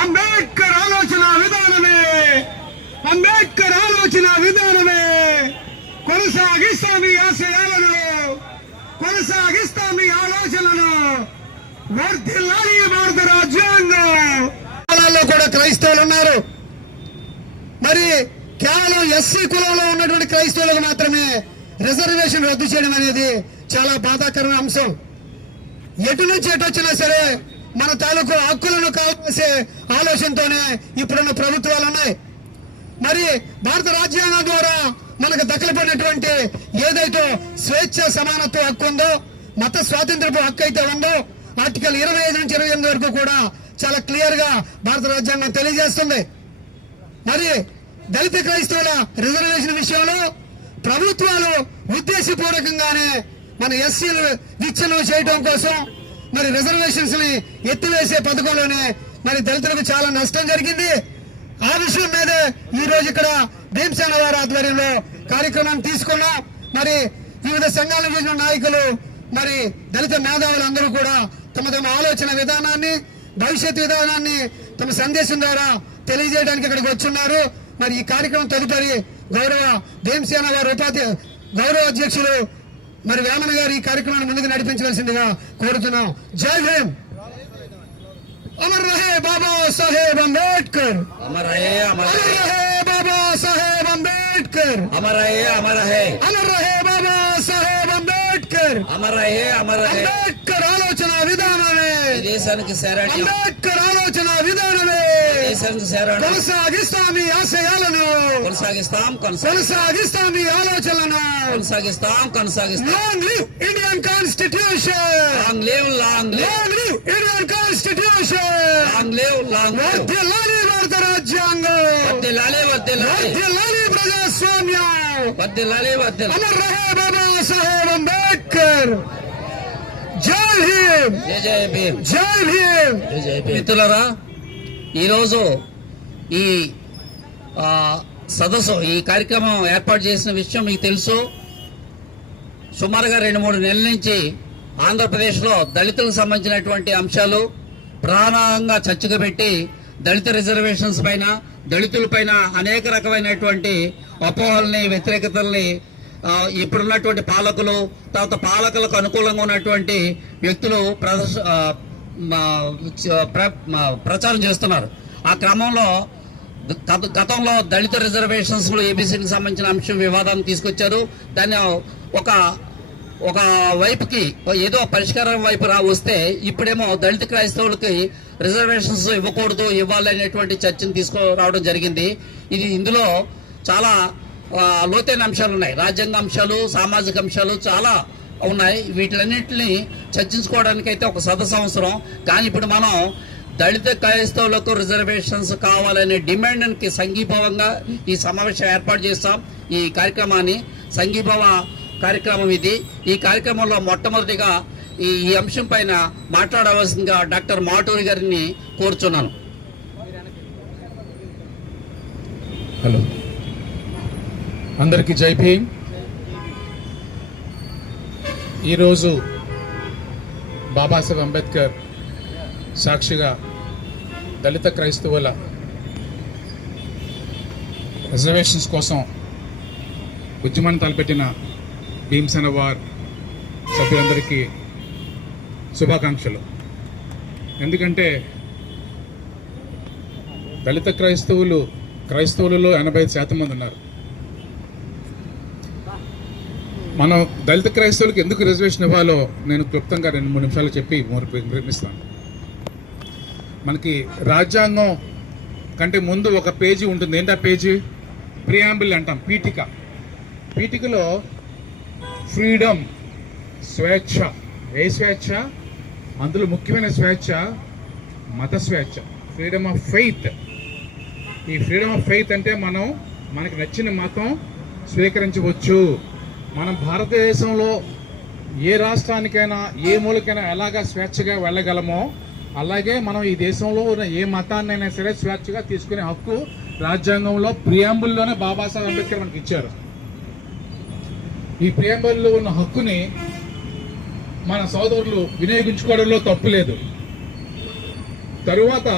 అంబేద్కర్ ఆలోచన విధానమే, అంబేద్కర్ ఆలోచన విధానమే. కొనసాగిస్తాం ఈ ఆశయాలను, కొనసాగిస్తాం ఈ ఆలోచనలను. వర్ధిల్లాలి భారత రాజ్యాంగం. కూడా క్రైస్తవులు ఉన్నారు. మరి కేవలం ఎస్సీ కులంలో ఉన్నటువంటి క్రైస్తవులకు మాత్రమే రిజర్వేషన్ రద్దు చేయడం అనేది చాలా బాధాకరమైన అంశం. ఎటు నుంచి ఎటు వచ్చినా సరే మన తాలూకు హక్కులను కావాల్సే ఆలోచనతోనే ఇప్పుడున్న ప్రభుత్వాలు ఉన్నాయి. మరి భారత రాజ్యాంగం ద్వారా మనకు దక్కలపడినటువంటి ఏదైతే స్వేచ్ఛ సమానత్వ హక్కు ఉందో, మత స్వాతంత్రపు హక్కు అయితే ఉందో, ఆర్టికల్ 25 నుంచి 28 వరకు కూడా చాలా క్లియర్ గా భారత రాజ్యాంగం తెలియజేస్తుంది. మరి దళిత క్రైస్తవుల రిజర్వేషన్ విషయంలో ప్రభుత్వాలు ఉద్దేశపూర్వకంగానే మన ఎస్సీలు విచ్ఛిన్నం చేయడం కోసం మరి రిజర్వేషన్స్ ని ఎత్తివేసే పథకంలోనే మరి దళితులకు చాలా నష్టం జరిగింది. ఆ విషయం మీదే ఈ రోజు ఇక్కడ భీమసేన వారి ఆధ్వర్యంలో కార్యక్రమాన్ని తీసుకున్నాం. మరి వివిధ సంఘాల చేసిన నాయకులు, మరి దళిత మేధావులు అందరూ కూడా తమ తమ ఆలోచన విధానాన్ని, భవిష్యత్ విధానాన్ని తమ సందేశం ద్వారా తెలియజేయడానికి ఇక్కడికి వచ్చున్నారు. మరి ఈ కార్యక్రమం తదుపరి గౌరవ భీమసేన వారి గౌరవ అధ్యక్షులు మరి వేమన గారు ఈ కార్యక్రమాన్ని ముందుకు నడిపించవలసిందిగా కోరుతున్నాం. జై భీమ్. అమర్ రహే బాబా సాహెబ్ అంబేద్కర్. అమర్ రహే, అమర్ రహే బాబా సాహెబ్ అంబేద్కర్. అమర్ రహే, అమర్ రహే. అమర్ రహే బాబా సాహెబ్ అంబేద్కర్. అమర్ రహే, అమర్ రహే. అంబేద్కర్ ఆలోచన విధానమే దేశానికి శరణ్యం. అంబేద్కర్ ఆలోచన విధానమే దేశానికి శరణ్యం. కొనసాగిస్తాం ఈ ఆశయాలను, కొనసాగిస్తాం ఈ ఆలోచనలను, కొనసాగిస్తాం. Long live Indian constitution. Long live, long live. Long live Indian constitution. Long live, long live. వర్ధిల్లాలి భారత రాజ్యాంగం. వర్ధిల్లాలి, వర్ధిల్లాలి. వర్ధిల్లాలి ప్రజాస్వామ్యం. వర్ధిల్లాలి, వర్ధిల్లాలి. అమర్ రహే బాబా సాహెబ్ అంబేద్కర్. జై భీమ్. జై జై భీమ్. జై భీమ్. జై భీమ్. మిత్రులారా, ఈరోజు ఈ సదస్సు, ఈ కార్యక్రమం ఏర్పాటు చేసిన విషయం మీకు తెలుసు. సుమారుగా 2-3 నెలల నుంచి ఆంధ్రప్రదేశ్లో దళితులకు సంబంధించినటువంటి అంశాలు ప్రధానంగా చర్చకు పెట్టి దళిత రిజర్వేషన్స్ పైన, దళితుల పైన అనేక రకమైనటువంటి అపోహల్ని, వ్యతిరేకతల్ని ఇప్పుడున్నటువంటి పాలకులు, తర్వాత పాలకులకు అనుకూలంగా ఉన్నటువంటి వ్యక్తులు ప్రచారం చేస్తున్నారు. ఆ క్రమంలో గతంలో దళిత రిజర్వేషన్స్ లో ఏబీసీకి సంబంధించిన అంశం వివాదాన్ని తీసుకొచ్చారు. దాన్ని ఒక వైపుకి ఏదో పరిష్కారం వైపు వస్తే ఇప్పుడేమో దళిత క్రైస్తవులకి రిజర్వేషన్స్ ఇవ్వకూడదు, ఇవ్వాలి అనేటువంటి చర్చను తీసుకురావడం జరిగింది. ఇందులో చాలా లోతైన అంశాలు ఉన్నాయి. రాజ్యాంగ అంశాలు, సామాజిక అంశాలు చాలా ఉన్నాయి. వీటిలన్నింటినీ చర్చించుకోవడానికి అయితే ఒక సదస్సు అవసరం. కానీ ఇప్పుడు మనం దళిత క్రైస్తవులకు రిజర్వేషన్స్ కావాలనే డిమాండ్కి సంఘీభావంగా ఈ సమావేశం ఏర్పాటు చేస్తాం. ఈ కార్యక్రమాన్ని సంఘీభావ కార్యక్రమం ఇది. ఈ కార్యక్రమంలో మొట్టమొదటిగా ఈ అంశం పైన మాట్లాడవలసిందిగా డాక్టర్ మాటూరి గారిని కోరుచున్నాను. హలో, అందరికీ జై భీమ్. ఈరోజు బాబాసాహెబ్ అంబేద్కర్ సాక్షిగా దళిత క్రైస్తవుల రిజర్వేషన్స్ కోసం ఉద్యమాన్ని తలపెట్టిన భీమసేన వార్ సభ్యులందరికీ శుభాకాంక్షలు. ఎందుకంటే దళిత క్రైస్తవులలో 85% మంది ఉన్నారు. మనం దళిత క్రైస్తవులకు ఎందుకు రిజర్వేషన్ ఇవ్వాలో నేను క్లుప్తంగా 2-3 నిమిషాలు చెప్పి వివరిస్తాను. మనకి రాజ్యాంగం కంటే ముందు ఒక పేజీ ఉంటుంది. ఏంటి ఆ పేజీ? ప్రియాంబుల్ అంటాం, పీఠిక. పీఠికలో ఫ్రీడమ్, స్వేచ్ఛ. ఏ స్వేచ్ఛ? అందులో ముఖ్యమైన స్వేచ్ఛ మత స్వేచ్ఛ, ఫ్రీడమ్ ఆఫ్ ఫెయిత్. ఈ ఫ్రీడమ్ ఆఫ్ ఫెయిత్ అంటే మనకి నచ్చిన మతం స్వీకరించవచ్చు. మనం భారతదేశంలో ఏ రాష్ట్రానికైనా, ఏ మూలకైనా ఎలాగా స్వేచ్ఛగా వెళ్ళగలమో అలాగే మనం ఈ దేశంలో ఉన్న ఏ మతాన్నైనా సరే స్వేచ్ఛగా తీసుకునే హక్కు రాజ్యాంగంలో ప్రియాంబుల్లోనే బాబాసాహెబ్ అంబేద్కర్ మనకి ఇచ్చారు. ఈ ప్రియాంబుల్లో ఉన్న హక్కుని మన సోదరులు వినియోగించుకోవడంలో తప్పు లేదు. తరువాత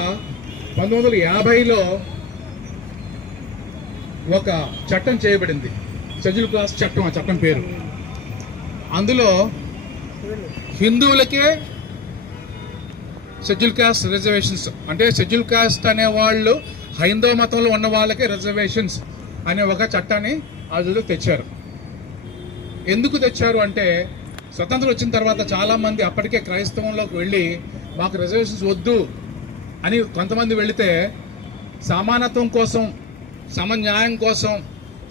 1950లో ఒక చట్టం చేయబడింది, షెడ్యూల్ కాస్ట్ చట్టం. ఆ చట్టం పేరు, అందులో హిందువులకే షెడ్యూల్ కాస్ట్ రిజర్వేషన్స్, అంటే షెడ్యూల్ కాస్ట్ అనే వాళ్ళు హైందవ మతంలో ఉన్న వాళ్ళకే రిజర్వేషన్స్ అనే ఒక చట్టాన్ని ఆ రోజుల్లో తెచ్చారు. ఎందుకు తెచ్చారు అంటే, స్వతంత్రం వచ్చిన తర్వాత చాలామంది అప్పటికే క్రైస్తవంలోకి వెళ్ళి మాకు రిజర్వేషన్స్ వద్దు అని కొంతమంది వెళితే, సమానత్వం కోసం, సమన్యాయం కోసం,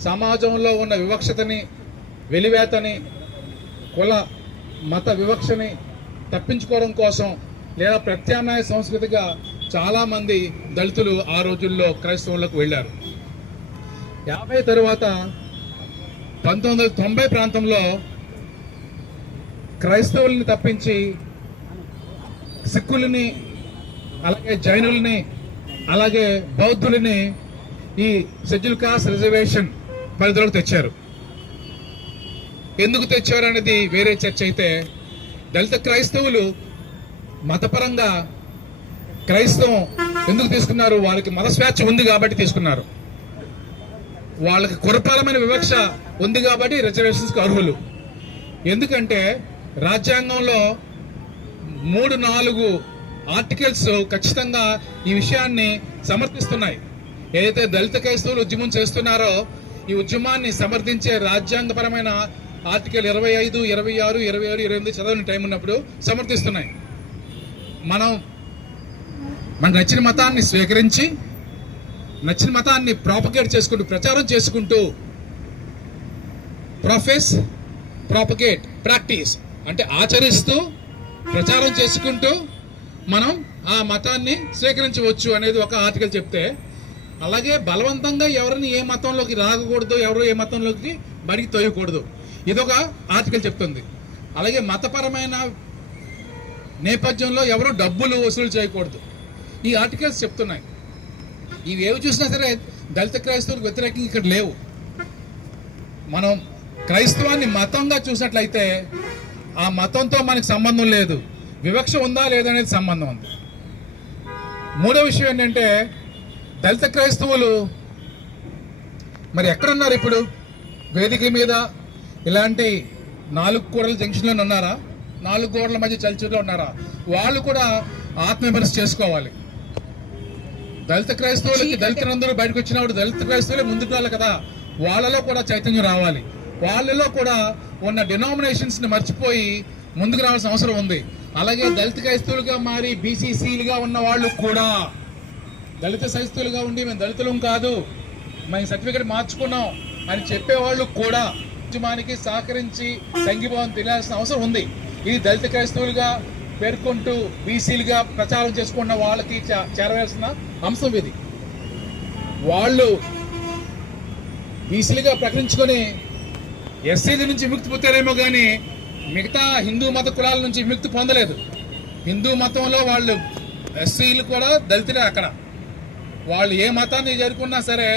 సమాజంలో ఉన్న వివక్షతని, వెలివేతని, కుల మత వివక్షని తప్పించుకోవడం కోసం, లేదా ప్రత్యామ్నాయ సంస్కృతిగా చాలామంది దళితులు ఆ రోజుల్లో క్రైస్తవంలోకి వెళ్ళారు. 50 తర్వాత 1990 ప్రాంతంలో క్రైస్తవుల్ని తప్పించి సిక్కులని, అలాగే జైనుల్ని, అలాగే బౌద్ధులని ఈ షెడ్యూల్ కాస్ట్ రిజర్వేషన్ పరిధిలోకి తెచ్చారు. ఎందుకు తెచ్చారు అనేది వేరే చర్చ అయితే, దళిత క్రైస్తవులు మతపరంగా క్రైస్తవం ఎందుకు తీసుకున్నారు? వాళ్ళకి మత స్వేచ్ఛ ఉంది కాబట్టి తీసుకున్నారు. వాళ్ళకి కురపాలమైన వివక్ష ఉంది కాబట్టి రిజర్వేషన్స్కి అర్హులు. ఎందుకంటే రాజ్యాంగంలో 3-4 ఆర్టికల్స్ ఖచ్చితంగా ఈ విషయాన్ని సమర్థిస్తున్నాయి. ఏదైతే దళిత క్రైస్తవులు ఉద్యమం చేస్తున్నారో, ఈ ఉద్యమాన్ని సమర్థించే రాజ్యాంగపరమైన ఆర్టికల్ 25, 26, 27, 28 చదవని టైం ఉన్నప్పుడు సమర్థిస్తున్నాయి. మనకు నచ్చిన మతాన్ని స్వీకరించి, నచ్చిన మతాన్ని ప్రాపగేట్ చేసుకుంటూ, ప్రచారం చేసుకుంటూ, ప్రొఫెస్, ప్రాపగేట్, ప్రాక్టీస్ అంటే ఆచరిస్తూ, ప్రచారం చేసుకుంటూ మనం ఆ మతాన్ని స్వీకరించవచ్చు అనేది ఒక ఆర్టికల్ చెప్తే, అలాగే బలవంతంగా ఎవరిని ఏ మతంలోకి రాకూడదు, ఎవరు ఏ మతంలోకి బడికి తోయకూడదు, ఇదొక ఆర్టికల్ చెప్తుంది. అలాగే మతపరమైన నేపథ్యంలో ఎవరు డబ్బులు వసూలు చేయకూడదు, ఈ ఆర్టికల్స్ చెప్తున్నాయి. ఇవి ఏవి చూసినా సరే దళిత క్రైస్తవులకు వ్యతిరేకంగా ఇక్కడ లేవు. మనం క్రైస్తవాన్ని మతంగా చూసినట్లయితే ఆ మతంతో మనకు సంబంధం లేదు, వివక్ష ఉందా లేదనేది సంబంధం ఉంది. మూడో విషయం ఏంటంటే, దళిత క్రైస్తవులు మరి ఎక్కడున్నారు ఇప్పుడు? వేదిక మీద ఇలాంటి 4 కూడల జంక్షన్లో ఉన్నారా? 4 గోడల మధ్య చల్చూరులో ఉన్నారా? వాళ్ళు కూడా ఆత్మవిమర్శ చేసుకోవాలి. దళిత క్రైస్తవులకి, దళితులందరూ బయటకు వచ్చినప్పుడు దళిత క్రైస్తవులే ముందుకు రావాలి కదా, వాళ్ళలో కూడా చైతన్యం రావాలి. వాళ్ళలో కూడా ఉన్న డినామినేషన్స్ని మర్చిపోయి ముందుకు రావాల్సిన అవసరం ఉంది. అలాగే దళిత క్రైస్తవులుగా మారి బీసీసీలుగా ఉన్న వాళ్ళు కూడా, దళిత క్రైస్తవులుగా ఉండి మేము దళితులం కాదు, మేము సర్టిఫికేట్ మార్చుకున్నాం అని చెప్పేవాళ్ళు కూడా ఉద్యమానికి సహకరించి సంఘీభావం తెలియాల్సిన అవసరం ఉంది. ఇది దళిత క్రైస్తవులుగా పేర్కొంటూ బీసీలుగా ప్రచారం చేసుకున్న వాళ్ళకి చేరవేయాల్సిన అంశం ఇది. వాళ్ళు బీసీలుగా ప్రకటించుకొని ఎస్సీల నుంచి విముక్తి పొందారేమో కానీ మిగతా హిందూ మత కులాల నుంచి విముక్తి పొందలేదు. హిందూ మతంలో వాళ్ళు ఎస్సీలు కూడా దళితులే. అక్కడ వాళ్ళు ఏ మతాన్ని చేరుకున్నా సరే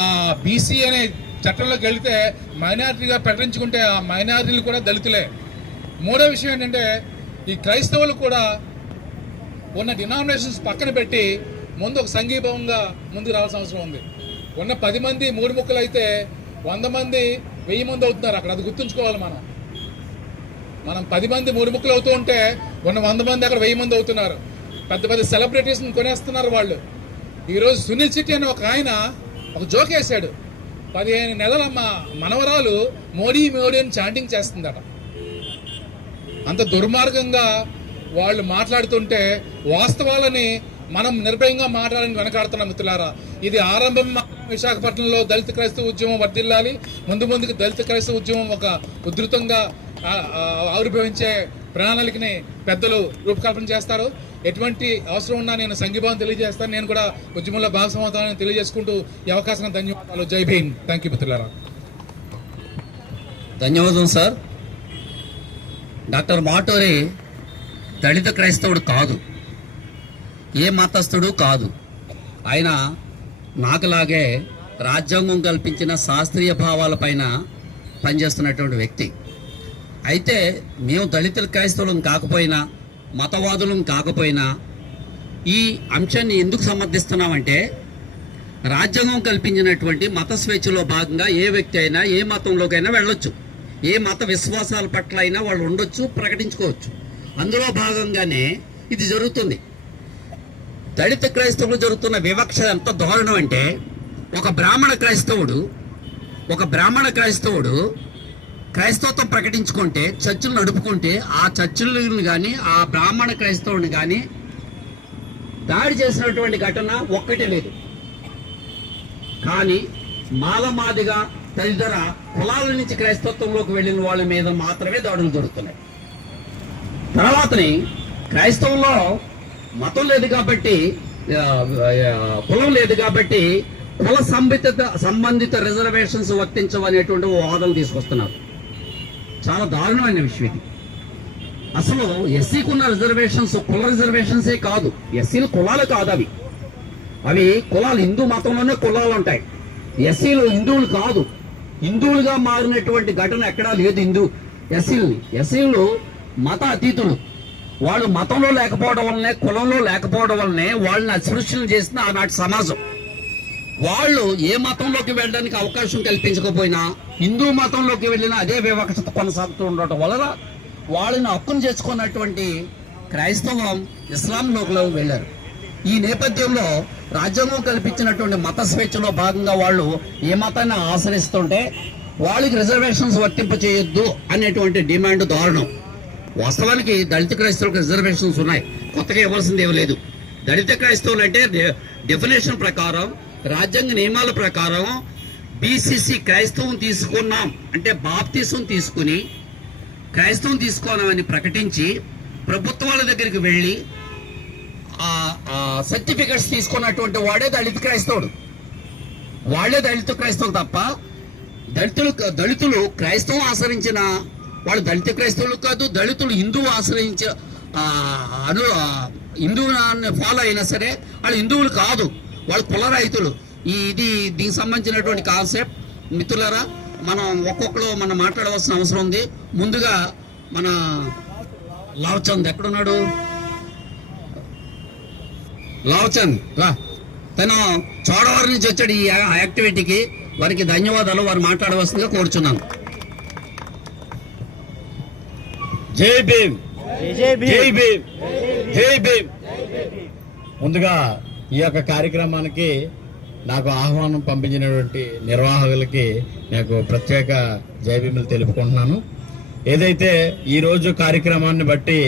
ఆ బీసీ అనే చట్టంలోకి వెళితే మైనారిటీగా ప్రకటించుకుంటే ఆ మైనారిటీలు కూడా దళితులే. మూడో విషయం ఏంటంటే, ఈ క్రైస్తవులు కూడా ఉన్న డినామినేషన్స్ పక్కన పెట్టి ముందు ఒక సంఘీభావంగా ముందుకు రావాల్సిన అవసరం ఉంది. ఉన్న 10 మంది 3 ముక్కలు అయితే 100 మంది 1000 మంది అవుతున్నారు అక్కడ. అది గుర్తుంచుకోవాలి. మనం 10 మంది 3 ముక్కలు అవుతూ ఉంటే ఉన్న 100 మంది అక్కడ 1000 మంది అవుతున్నారు. పెద్ద పెద్ద సెలబ్రిటీస్ని కొనేస్తున్నారు వాళ్ళు. ఈరోజు సునీల్ శెట్టి అని ఒక ఆయన ఒక జోక్ వేశాడు. 15 నెలల మనవరాలు మోడీ మోడీ అని చాంటింగ్ చేస్తుందట. అంత దుర్మార్గంగా వాళ్ళు మాట్లాడుతుంటే వాస్తవాలని మనం నిర్భయంగా మాట్లాడాలని వెనకాడుతున్నాం మిత్రులారా. ఇది ఆరంభం. విశాఖపట్నంలో దళిత క్రైస్తవ ఉద్యమం వర్ధిల్లాలి. ముందుకు దళిత క్రైస్తవ ఉద్యమం ఒక ఉధృతంగా ఆవిర్భవించే ప్రణాళికని పెద్దలు రూపకల్పన చేస్తారు. ఎటువంటి అవసరం ఉన్నా నేను సంఘీభావం తెలియజేస్తాను. నేను కూడా ఉద్యమంలో భాగస్వామ్యాన్ని తెలియజేసుకుంటూ ఈ అవకాశం ధన్యవాదాలు. జై భీమ్. థ్యాంక్ యూ మిత్రులారా. ధన్యవాదం సార్. డాక్టర్ మాటోరి దళిత క్రైస్తవుడు కాదు, ఏ మతస్థుడు కాదు. ఆయన నాకులాగే రాజ్యాంగం కల్పించిన శాస్త్రీయ భావాలపైన పనిచేస్తున్నటువంటి వ్యక్తి. అయితే మేము దళితుల క్రైస్తవులం కాకపోయినా, మతవాదులం కాకపోయినా, ఈ అంశాన్ని ఎందుకు సమర్థిస్తున్నామంటే రాజ్యాంగం కల్పించినటువంటి మత స్వేచ్ఛలో భాగంగా ఏ వ్యక్తి అయినా ఏ మతంలోకైనా వెళ్ళొచ్చు, ఏ మత విశ్వాసాల పట్ల అయినా వాళ్ళు ఉండొచ్చు, ప్రకటించుకోవచ్చు. అందులో భాగంగానే ఇది జరుగుతుంది. దళిత క్రైస్తవులు జరుగుతున్న వివక్ష ఎంత దారుణం అంటే ఒక బ్రాహ్మణ క్రైస్తవుడు క్రైస్తవత్వం ప్రకటించుకుంటే, చర్చిలు నడుపుకుంటే, ఆ చర్చిలను కానీ ఆ బ్రాహ్మణ క్రైస్తవుని కానీ దాడి చేసినటువంటి ఘటన ఒక్కటే లేదు. కానీ మాలమాదిగా తదితర కులాల నుంచి క్రైస్తవంలోకి వెళ్ళిన వాళ్ళ మీద మాత్రమే దాడులు జరుగుతున్నాయి. తర్వాతని క్రైస్తవంలో మతం లేదు కాబట్టి, కులం లేదు కాబట్టి కుల సంబంధిత రిజర్వేషన్స్ వర్తించవనేటువంటి వాదనలు తీసుకొస్తున్నారు. చాలా దారుణమైన విషయం ఇది. అసలు ఎస్సీకి ఉన్న రిజర్వేషన్స్ కుల రిజర్వేషన్సే కాదు, ఎస్సీలు కులాలు కాదు, అవి కులాలు. హిందూ మతంలోనే కులాలు ఉంటాయి. ఎస్సీలు హిందువులు కాదు, హిందువులుగా మారినటువంటి ఘటన ఎక్కడా లేదు. ఎస్సీలు మత అతీతులు. వాళ్ళు మతంలో లేకపోవడం వల్లనే, కులంలో లేకపోవడం వల్లనే వాళ్ళని అస్పృశ్యం చేసిన ఆనాటి సమాజం. వాళ్ళు ఏ మతంలోకి వెళ్ళడానికి అవకాశం కల్పించకపోయినా హిందూ మతంలోకి వెళ్ళిన అదే వివక్షత కొనసాగుతూ ఉండటం వలన వాళ్ళని హక్కును చేసుకున్నటువంటి క్రైస్తవం ఇస్లాంలోకి వెళ్ళారు. ఈ నేపథ్యంలో రాజ్యాంగం కల్పించినటువంటి మత స్వేచ్ఛలో భాగంగా వాళ్ళు ఏ మతాన్ని ఆశ్రయిస్తుంటే వాళ్ళకి రిజర్వేషన్స్ వర్తింప చేయొద్దు అనేటువంటి డిమాండ్ దారుణం. వాస్తవానికి దళిత క్రైస్తవులకు రిజర్వేషన్స్ ఉన్నాయి, కొత్తగా ఇవ్వాల్సింది ఏమీ లేదు. దళిత క్రైస్తవులు అంటే డెఫినేషన్ ప్రకారం, రాజ్యాంగ నియమాల ప్రకారం బీసీసీ క్రైస్తవం తీసుకున్నాం అంటే బాప్తీసం తీసుకుని క్రైస్తవం తీసుకున్నామని ప్రకటించి ప్రభుత్వాల దగ్గరికి వెళ్ళి సర్టిఫికెట్స్ తీసుకున్నటువంటి వాడే దళిత క్రైస్తవుడు. వాళ్లే దళిత క్రైస్తవులు తప్ప దళితులు క్రైస్తవం ఆచరించిన వాళ్ళు దళిత క్రైస్తవులు కాదు. దళితులు హిందువు ఆశ్రయించే హిందువుని ఫాలో అయినా సరే వాళ్ళు హిందువులు కాదు, వాళ్ళు కుల రైతులు. దీనికి సంబంధించినటువంటి కాన్సెప్ట్ మిత్రులారా మనం ఒక్కొక్కరు మనం మాట్లాడవలసిన అవసరం ఉంది. ముందుగా మన లావ్చంద్ ఎక్కడున్నాడు? లావ్చంద్ రా, తను చోడవరం నుంచి వచ్చాడు ఈ యాక్టివిటీకి. వారికి ధన్యవాదాలు, వారు మాట్లాడవలసిందిగా కోరుచున్నాను. జై భీమ్, జై భీమ్, జై భీమ్. ముందుగా ఈ యొక్క కార్యక్రమానికి నాకు ఆహ్వానం పంపించినటువంటి నిర్వాహకులకి నాకు ప్రత్యేక జై భీములు తెలుపుకుంటున్నాను. ఏదైతే ఈరోజు కార్యక్రమాన్ని బట్టి,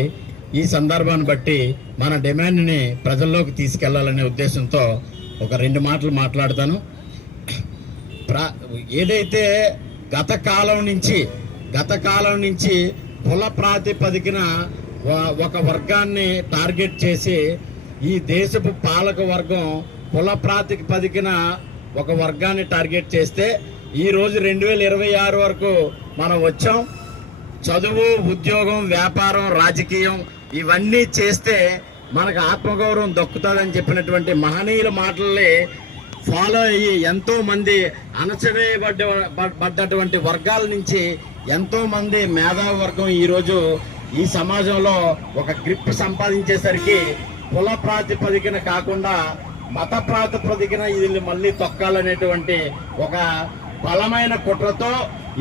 ఈ సందర్భాన్ని బట్టి మన డిమాండ్ని ప్రజల్లోకి తీసుకెళ్లాలనే ఉద్దేశంతో ఒక 2 మాటలు మాట్లాడతాను. ఏదైతే గత కాలం నుంచి కుల ప్రాతిపదికన ఒక వర్గాన్ని టార్గెట్ చేసి ఈ దేశపు పాలక వర్గం కుల ప్రాతిపదికన ఒక వర్గాన్ని టార్గెట్ చేస్తే ఈ రోజు 2026 వరకు మనం వచ్చాం. చదువు, ఉద్యోగం, వ్యాపారం, రాజకీయం ఇవన్నీ చేస్తే మనకు ఆత్మగౌరవం దక్కుతుందని చెప్పినటువంటి మహనీయుల మాటల్ని ఫాలో అయ్యి ఎంతో మంది అణచివేయబడ్డటువంటి వర్గాల నుంచి ఎంతో మంది మేధావి వర్గం ఈరోజు ఈ సమాజంలో ఒక గ్రిప్ సంపాదించేసరికి కుల ప్రాతిపదికన కాకుండా మత ప్రాతిపదికన ఇది మళ్ళీ తొక్కాలనేటువంటి ఒక బలమైన కుట్రతో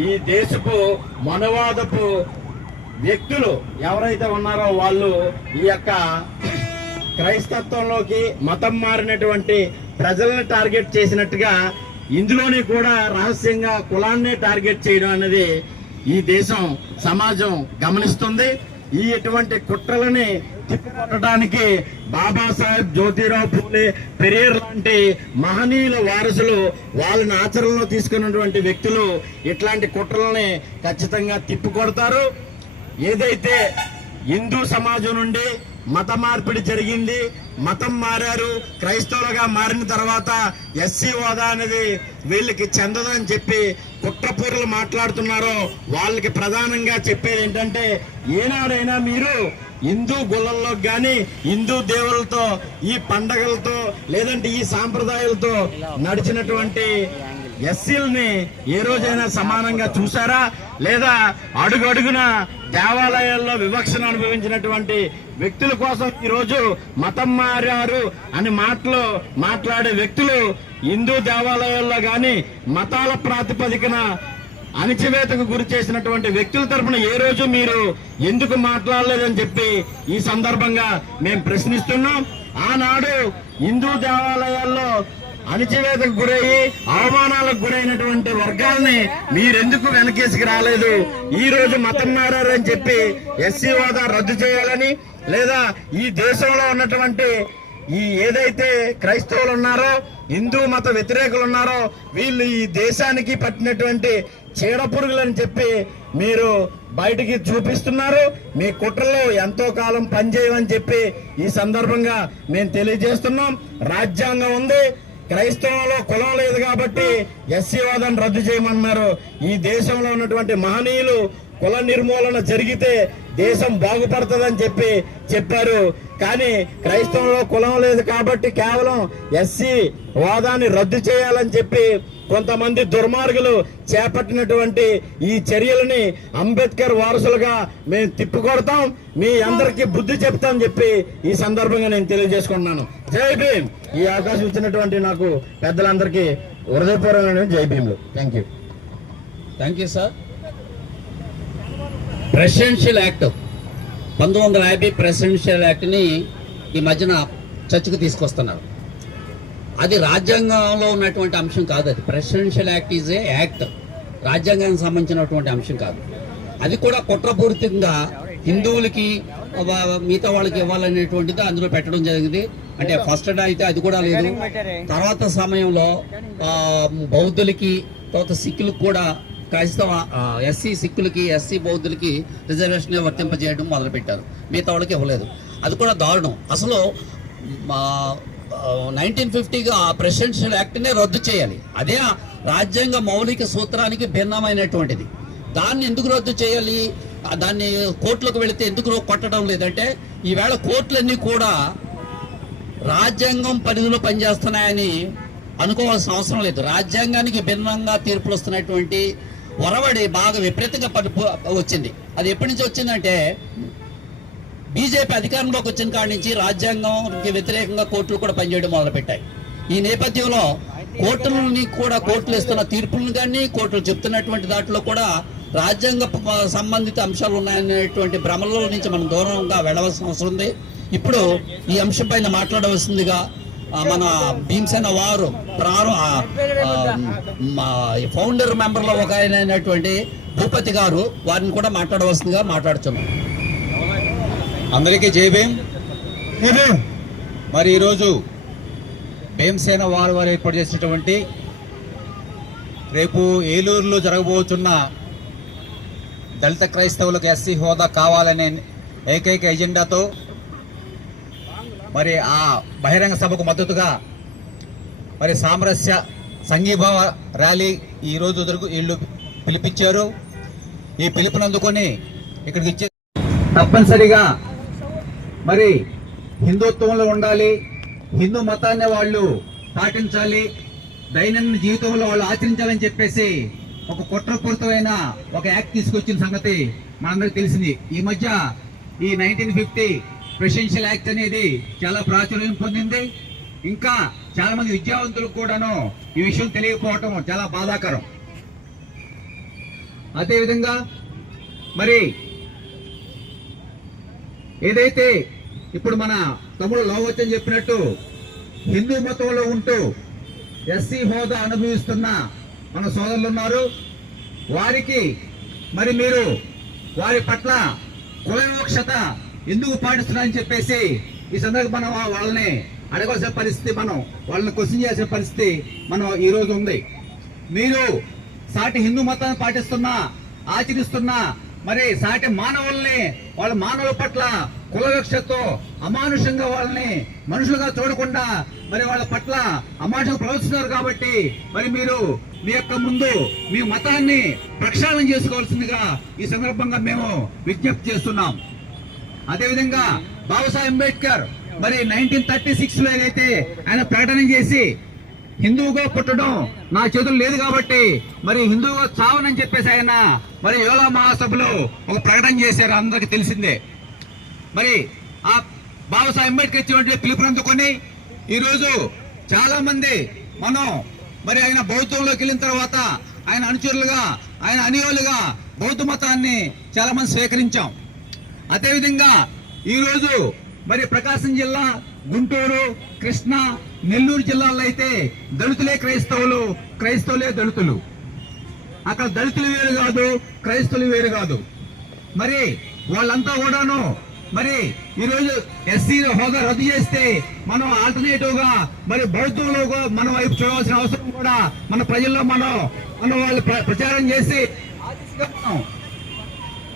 ఈ దేశపు మనవాదపు వ్యక్తులు ఎవరైతే ఉన్నారో వాళ్ళు ఈ యొక్క క్రైస్తత్వంలోకి మతం మారినటువంటి ప్రజలను టార్గెట్ చేసినట్టుగా ఇందులోని కూడా రహస్యంగా కులాన్నే టార్గెట్ చేయడం అనేది ఈ దేశం సమాజం గమనిస్తుంది. ఈ ఇటువంటి కుట్రలని తిప్పికొట్టడానికి బాబాసాహెబ్ జ్యోతిరావు పూలే, పెరియార్ లాంటి మహనీయుల వారసులు వాళ్ళని ఆచరణలో తీసుకున్నటువంటి వ్యక్తులు ఇట్లాంటి కుట్రలని ఖచ్చితంగా తిప్పికొడతారు. ఏదైతే హిందూ సమాజం నుండి మత మార్పిడి జరిగింది, మతం మారారు, క్రైస్తవులుగా మారిన తర్వాత ఎస్సీ హోదా అనేది వీళ్ళకి చెందదని చెప్పి కుట్రపూర్లు మాట్లాడుతున్నారో వాళ్ళకి ప్రధానంగా చెప్పేది ఏంటంటే, ఏనాడైనా మీరు హిందూ గుళ్ళల్లో కానీ హిందూ దేవులతో ఈ పండగలతో లేదంటే ఈ సాంప్రదాయాలతో నడిచినటువంటి ఎస్సీలని ఏ రోజైనా సమానంగా చూసారా? లేదా అడుగడుగున దేవాలయాల్లో వివక్షను అనుభవించినటువంటి వ్యక్తుల కోసం ఈరోజు మతం మారారు అని మాట్లాడే వ్యక్తులు హిందూ దేవాలయాల్లో గాని మతాల ప్రాతిపదికన అణచివేతకు గురి చేసినటువంటి వ్యక్తుల తరపున ఏ రోజు మీరు ఎందుకు మాట్లాడలేదని చెప్పి ఈ సందర్భంగా మేము ప్రశ్నిస్తున్నాం. ఆనాడు హిందూ దేవాలయాల్లో అణచివేతకు గురయ్యి అవమానాలకు గురైనటువంటి వర్గాల్ని మీరెందుకు వెనకేసుకు రాలేదు? ఈ రోజు మతం మారని చెప్పి ఎస్సీ హోదా రద్దు చేయాలని, లేదా ఈ దేశంలో ఉన్నటువంటి ఈ ఏదైతే క్రైస్తవులు ఉన్నారో, హిందూ మత వ్యతిరేకులు ఉన్నారో, వీళ్ళు ఈ దేశానికి పట్టినటువంటి చీడ పురుగులని చెప్పి మీరు బయటికి చూపిస్తున్నారు. మీ కుట్రలో ఎంతో కాలం పనిచేయమని చెప్పి ఈ సందర్భంగా మేము తెలియజేస్తున్నాం. రాజ్యాంగం ఉంది, క్రైస్తవంలో కులం లేదు కాబట్టి ఎస్సీ హోదాను రద్దు చేయమన్నారు. ఈ దేశంలో ఉన్నటువంటి మహనీయులు కుల నిర్మూలన జరిగితే దేశం బాగుపడుతుందని చెప్పారు. కానీ క్రైస్తవంలో కులం లేదు కాబట్టి కేవలం ఎస్సీ హోదాని రద్దు చేయాలని చెప్పి కొంతమంది దుర్మార్గులు చేపట్టినటువంటి ఈ చర్యలని అంబేద్కర్ వారసులుగా మేము తిప్పికొడతాం, మీ అందరికీ బుద్ధి చెప్తామని చెప్పి ఈ సందర్భంగా నేను తెలియజేసుకుంటున్నాను. జై భీమ్. ఈ అవకాశం ఇచ్చినటువంటి నాకు పెద్దలందరికీ హృదయపూర్వకమైన జై భీమ్లు. Thank you sir. Presidential act 1950 presidential యాక్ట్ని ఈ మధ్యన చర్చకు తీసుకొస్తున్నారు. అది రాజ్యాంగంలో ఉన్నటువంటి అంశం కాదు. అది presidential act is a act, రాజ్యాంగానికి సంబంధించినటువంటి అంశం కాదు. అది కూడా కుట్రపూరితంగా హిందువులకి మిగతా వాళ్ళకి ఇవ్వాలనేటువంటిది అందులో పెట్టడం జరిగింది. అంటే ఫస్ట్ అయితే అది కూడా లేదు. తర్వాత సమయంలో బౌద్ధులకి, తర్వాత సిక్కులకు కూడా, క్రైస్తవ ఎస్సీ సిక్కులకి, ఎస్సీ బౌద్ధులకి రిజర్వేషన్ వర్తింపజేయడం మొదలుపెట్టారు. మిగతా వాళ్ళకి ఇవ్వలేదు. అది కూడా దారుణం. అసలు 1950గా ప్రెసిడెన్షియల్ యాక్ట్నే రద్దు చేయాలి. అదే రాజ్యాంగ మౌలిక సూత్రానికి భిన్నమైనటువంటిది. దాన్ని ఎందుకు రద్దు చేయాలి? దాన్ని కోర్టులకు వెళితే ఎందుకు కొట్టడం లేదంటే, ఈవేళ కోర్టులన్నీ కూడా రాజ్యాంగం పరిధిలో పనిచేస్తున్నాయని అనుకోవాల్సిన అవసరం లేదు. రాజ్యాంగానికి భిన్నంగా తీర్పులు వస్తున్నటువంటి ఒరవడి బాగా విపరీతంగా వచ్చింది. అది ఎప్పటి నుంచి వచ్చిందంటే, బీజేపీ అధికారంలోకి వచ్చిన కాడి నుంచి రాజ్యాంగంకి వ్యతిరేకంగా కోర్టులు కూడా పనిచేయడం మొదలుపెట్టాయి. ఈ నేపథ్యంలో కోర్టులు ఇస్తున్న తీర్పులను కానీ, కోర్టులు చెప్తున్నటువంటి దాంట్లో కూడా రాజ్యాంగ సంబంధిత అంశాలు ఉన్నాయనేటువంటి భ్రమల నుంచి మనం దూరంగా వెళ్ళవలసిన అవసరం ఉంది. ఇప్పుడు ఈ అంశం పైన మాట్లాడవలసిందిగా మన భీమసేన వారు ఫౌండర్ మెంబర్లో ఒక ఆయన అయినటువంటి భూపతి గారు, వారిని కూడా మాట్లాడవలసిందిగా మాట్లాడుతున్నాం. అందరికీ జై భీమ్. మరి ఈరోజు భీమసేన వారు ఏర్పాటు చేసినటువంటి రేపు ఏలూరులో జరగబోతున్న దళిత క్రైస్తవులకు ఎస్సీ హోదా కావాలనే ఏకైక ఎజెండాతో మరి ఆ బహిరంగ సభకు మద్దతుగా మరి సామరస్య సంఘీభావ ర్యాలీ ఈరోజు వీళ్ళు పిలిపించారు. ఈ పిలుపునందుకొని ఇక్కడికి ఇచ్చే తప్పనిసరిగా మరి హిందుత్వంలో ఉండాలి, హిందూ మతాన్ని వాళ్ళు పాటించాలి, దైనందిన జీవితంలో వాళ్ళు ఆచరించాలని చెప్పేసి ఒక కుట్రపూరితమైన ఒక యాక్ట్ తీసుకొచ్చిన సంగతి మనందరికి తెలిసింది. ఈ మధ్య ఈ 1950 ప్రెసిడెన్షియల్ యాక్ట్ అనేది చాలా ప్రాచుర్యం పొందింది. ఇంకా చాలా మంది విద్యావంతులకు కూడాను ఈ విషయం తెలియకపోవటం చాలా బాధాకరం. అదేవిధంగా మరి ఏదైతే ఇప్పుడు మన తమ్ముడు లోవచ్చని చెప్పినట్టు హిందూ మతంలో ఉంటూ ఎస్సీ హోదా అనుభవిస్తున్న మన సోదరులు ఉన్నారు. వారికి మరి మీరు వారి పట్ల కుల వివక్షత ఎందుకు పాటిస్తున్నారని చెప్పేసి ఈ సందర్భంగా మనం వాళ్ళని అడగాల్సిన పరిస్థితి, మనం వాళ్ళని క్వశ్చన్ చేయాల్సిన పరిస్థితి మనం ఈ రోజు ఉంది. మీరు సాటి హిందూ మతాన్ని పాటిస్తున్నా, ఆచరిస్తున్నా, మరి సాటి మానవుల్ని వాళ్ళ మానవుల పట్ల కుల వివక్షతో అమానుషంగా వాళ్ళని మనుషులుగా చూడకుండా మరి వాళ్ళ పట్ల అమానుషంగా ప్రవర్తిస్తున్నారు. కాబట్టి మరి మీరు మీ యొక్క ముందు మీ మతాన్ని ప్రక్షాళన చేసుకోవాల్సిందిగా ఈ సందర్భంగా మేము విజ్ఞప్తి చేస్తున్నాం. అదేవిధంగా బాబాసాహెబ్ అంబేద్కర్ మరి 1936లో ఏదైతే ఆయన ప్రకటన చేసి హిందువుగా పుట్టడం నా చేతులు లేదు కాబట్టి మరి హిందువుగా చావనని చెప్పేసి ఆయన మరి యోలా మహాసభలో ఒక ప్రకటన చేశారు, అందరికి తెలిసిందే. మరి ఆ బాబాసాహెబ్ అంబేద్కర్ ఇచ్చినటువంటి పిలుపునందుకొని ఈరోజు చాలా మంది మనం మరి ఆయన బౌద్ధంలోకి వెళ్ళిన తర్వాత ఆయన అనుచరులుగా, ఆయన అనుయోలుగా బౌద్ధ మతాన్ని చాలా మంది స్వీకరించాం. అదేవిధంగా ఈరోజు మరి ప్రకాశం జిల్లా, గుంటూరు, కృష్ణా, నెల్లూరు జిల్లాల్లో అయితే దళితులే క్రైస్తవులు, క్రైస్తవులే దళితులు. అక్కడ దళితులు వేరు కాదు, క్రైస్తవులు వేరు కాదు. మరి వాళ్ళంతా కూడాను మరి ఈరోజు ఎస్సీ హోదా రద్దు చేస్తే మనం ఆల్టర్నేటివ్ గా మరి బౌద్ధంలో మనం వైపు చూడాల్సిన అవసరం కూడా మన ప్రజల్లో మనం వాళ్ళు ప్రచారం చేసి ఆ దిశగా మనం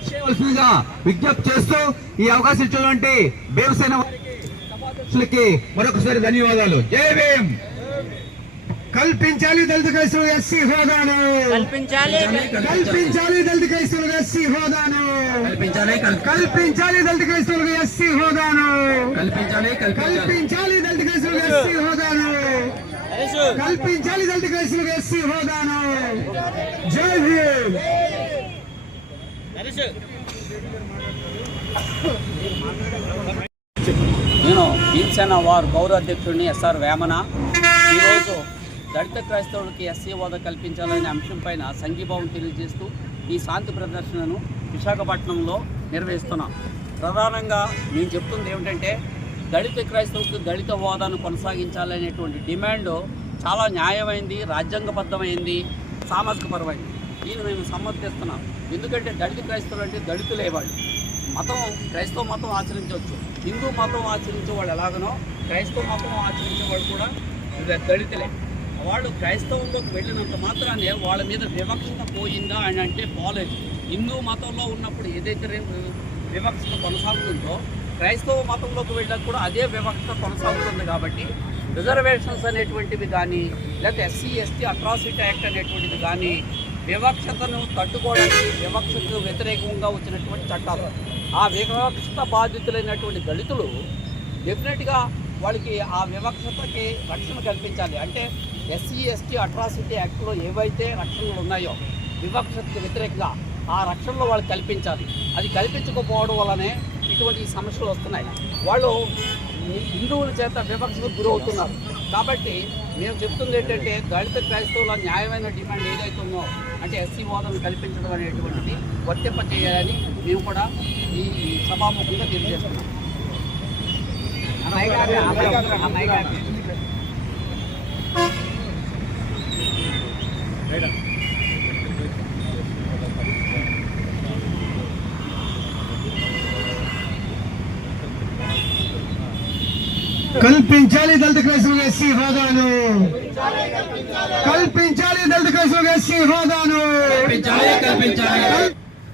చేయవలసిందిగా విజ్ఞప్తి చేస్తూ ఈ అవకాశం ఇచ్చినటువంటి భీమసేన వారికి, సభాధ్యక్షులకి మరొకసారి ధన్యవాదాలు. జై భీమ్. కల్పించాలి దళిత క్రైస్తవులకు ఎస్సీ హోదాను, కల్పించాలి దళిత క్రైస్తవులకు ఎస్సీ హోదాను, కల్పించాలి దళిత క్రైస్తవులకు ఎస్సీ హోదాను, కల్పించాలి దళిత క్రైస్తవులకు ఎస్సీ హోదాను, కల్పించాలి దళిత క్రైస్తవులకు ఎస్సీ హోదాను. జై భీమ్. నేను భీమసేన వార్ గౌరవ అధ్యక్షుడిని ఎస్ఆర్ వేమన. ఈరోజు దళిత క్రైస్తవులకి ఎస్సీ హోదా కల్పించాలనే అంశం పైన సంఘీభావం తెలియజేస్తూ ఈ శాంతి ప్రదర్శనను విశాఖపట్నంలో నిర్వహిస్తున్నాం. ప్రధానంగా నేను చెప్తుంది ఏమిటంటే దళిత క్రైస్తవులకు దళిత హోదాను కొనసాగించాలనేటువంటి డిమాండ్ చాలా న్యాయమైంది, రాజ్యాంగబద్ధమైంది, సామాజికపరమైంది. దీన్ని మేము సమ్మతిస్తున్నాం. ఎందుకంటే దళిత క్రైస్తవులు అంటే దళితులే వాళ్ళు. మతం క్రైస్తవ మతం ఆచరించవచ్చు, హిందూ మతం ఆచరించే వాళ్ళు ఎలాగనో క్రైస్తవ మతం ఆచరించే వాళ్ళు కూడా దళితులే. వాళ్ళు క్రైస్తవంలోకి వెళ్ళినంత మాత్రానే వాళ్ళ మీద వివక్షత పోయిందా అని అంటే పోలేదు. హిందూ మతంలో ఉన్నప్పుడు ఏదైతే వివక్షత కొనసాగుతుందో క్రైస్తవ మతంలోకి వెళ్ళాక కూడా అదే వివక్షత కొనసాగుతుంది. కాబట్టి రిజర్వేషన్స్ అనేటువంటివి కానీ లేకపోతే ఎస్సీ ఎస్టీ అట్రాసిటీ యాక్ట్ అనేటువంటిది కానీ వివక్షతను తట్టుకోవడానికి, వివక్షతకు వ్యతిరేకంగా వచ్చినటువంటి చట్టాలు. ఆ వివక్షత బాధితులైనటువంటి దళితులు డెఫినెట్గా వాళ్ళకి ఆ వివక్షతకి రక్షణ కల్పించాలి. అంటే ఎస్సీ ఎస్టీ అట్రాసిటీ యాక్ట్లో ఏవైతే రక్షణలు ఉన్నాయో వివక్షతకు వ్యతిరేకంగా ఆ రక్షణలో వాళ్ళు కల్పించాలి. అది కల్పించకపోవడం వల్లనే ఇటువంటి సమస్యలు వస్తున్నాయి. వాళ్ళు హిందువుల చేత వివక్షకు గురవుతున్నారు. కాబట్టి మేము చెప్తుంది ఏంటంటే దళిత క్రైస్తవుల న్యాయమైన డిమాండ్ ఏదైతే ఉందో అంటే ఎస్సీ హోదాను కల్పించడం అనేటువంటిది వర్తింపచేయాలని మేము కూడా ఈ సభాముఖంగా తెలియజేస్తున్నాం. కల్పించాలి దళిత క్రైస్తవులకు ఎస్సీ హోదాను, కల్పించాలి దళిత క్రైస్తవులకు ఎస్సీ హోదాను.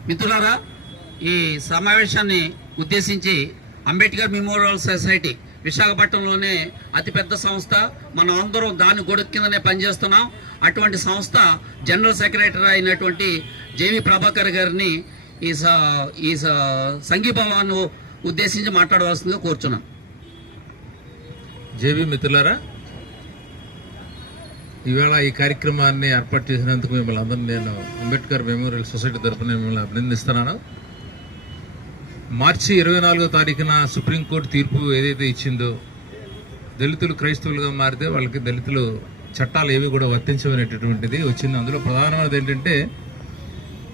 మిత్రులారా, ఈ సమావేశాన్ని ఉద్దేశించి అంబేద్కర్ మెమోరియల్ సొసైటీ విశాఖపట్నంలోనే అతిపెద్ద సంస్థ. మనం అందరం దాని గొడుగు కిందనే పనిచేస్తున్నాం. అటువంటి సంస్థ జనరల్ సెక్రటరీ అయినటువంటి జేవి ప్రభాకర్ గారిని ఈ సంఘీభావాన్ని ఉద్దేశించి మాట్లాడవలసిందిగా కోరుచున్నాం. జేబీ మిత్రులారా, ఈవేళ ఈ కార్యక్రమాన్ని ఏర్పాటు చేసినందుకు మిమ్మల్ని అందరినీ నేను అంబేద్కర్ మెమోరియల్ సొసైటీ తరఫున మిమ్మల్ని అభినందిస్తున్నాను. మార్చి 24వ తారీఖున సుప్రీంకోర్టు తీర్పు ఏదైతే ఇచ్చిందో దళితులు క్రైస్తవులుగా మారితే వాళ్ళకి దళితులు చట్టాలు ఏవి కూడా వర్తించమనేటటువంటిది వచ్చింది. అందులో ప్రధానమైనది ఏంటంటే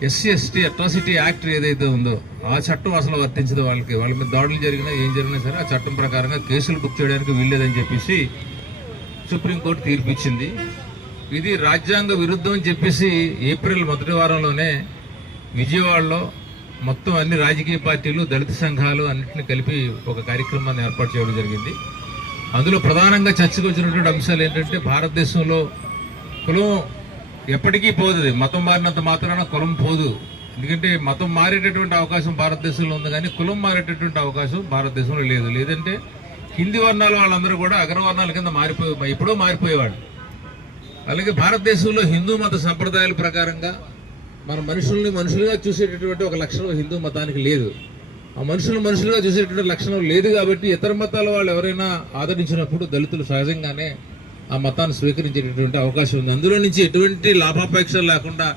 ఎస్సీ ఎస్టీ అట్రాసిటీ యాక్ట్ ఏదైతే ఉందో ఆ చట్టం అసలు వర్తించదు. వాళ్ళ మీద దాడులు జరిగినా ఏం జరిగినా సరే ఆ చట్టం ప్రకారంగా కేసులు బుక్ చేయడానికి వీల్లేదని చెప్పేసి సుప్రీంకోర్టు తీర్పు ఇచ్చింది. ఇది రాజ్యాంగ విరుద్ధం అని చెప్పేసి ఏప్రిల్ మొదటి వారంలోనే విజయవాడలో మొత్తం అన్ని రాజకీయ పార్టీలు, దళిత సంఘాలు అన్నింటినీ కలిపి ఒక కార్యక్రమాన్ని ఏర్పాటు చేయడం జరిగింది. అందులో ప్రధానంగా చర్చకు వచ్చినటువంటి అంశాలు ఏంటంటే భారతదేశంలో కులం ఎప్పటికీ పోదు. మతం మారినంత మాత్రాన కులం పోదు. ఎందుకంటే మతం మారేటటువంటి అవకాశం భారతదేశంలో ఉంది, కానీ కులం మారేటటువంటి అవకాశం భారతదేశంలో లేదు. లేదంటే హిందీ వర్ణాల వాళ్ళందరూ కూడా అగ్రవర్ణాల కింద ఎప్పుడో మారిపోయేవాడు. అలాగే భారతదేశంలో హిందూ మత సంప్రదాయాల ప్రకారంగా మన మనుషుల్ని మనుషులుగా చూసేటటువంటి ఒక లక్షణం హిందూ మతానికి లేదు. ఆ మనుషులుగా చూసేటటువంటి లక్షణం లేదు. కాబట్టి ఇతర మతాల వాళ్ళు ఎవరైనా ఆదరించినప్పుడు దళితులు సహజంగానే ఆ మతాన్ని స్వీకరించేటటువంటి అవకాశం ఉంది. అందులో నుంచి ఎటువంటి లాభాపేక్ష లేకుండా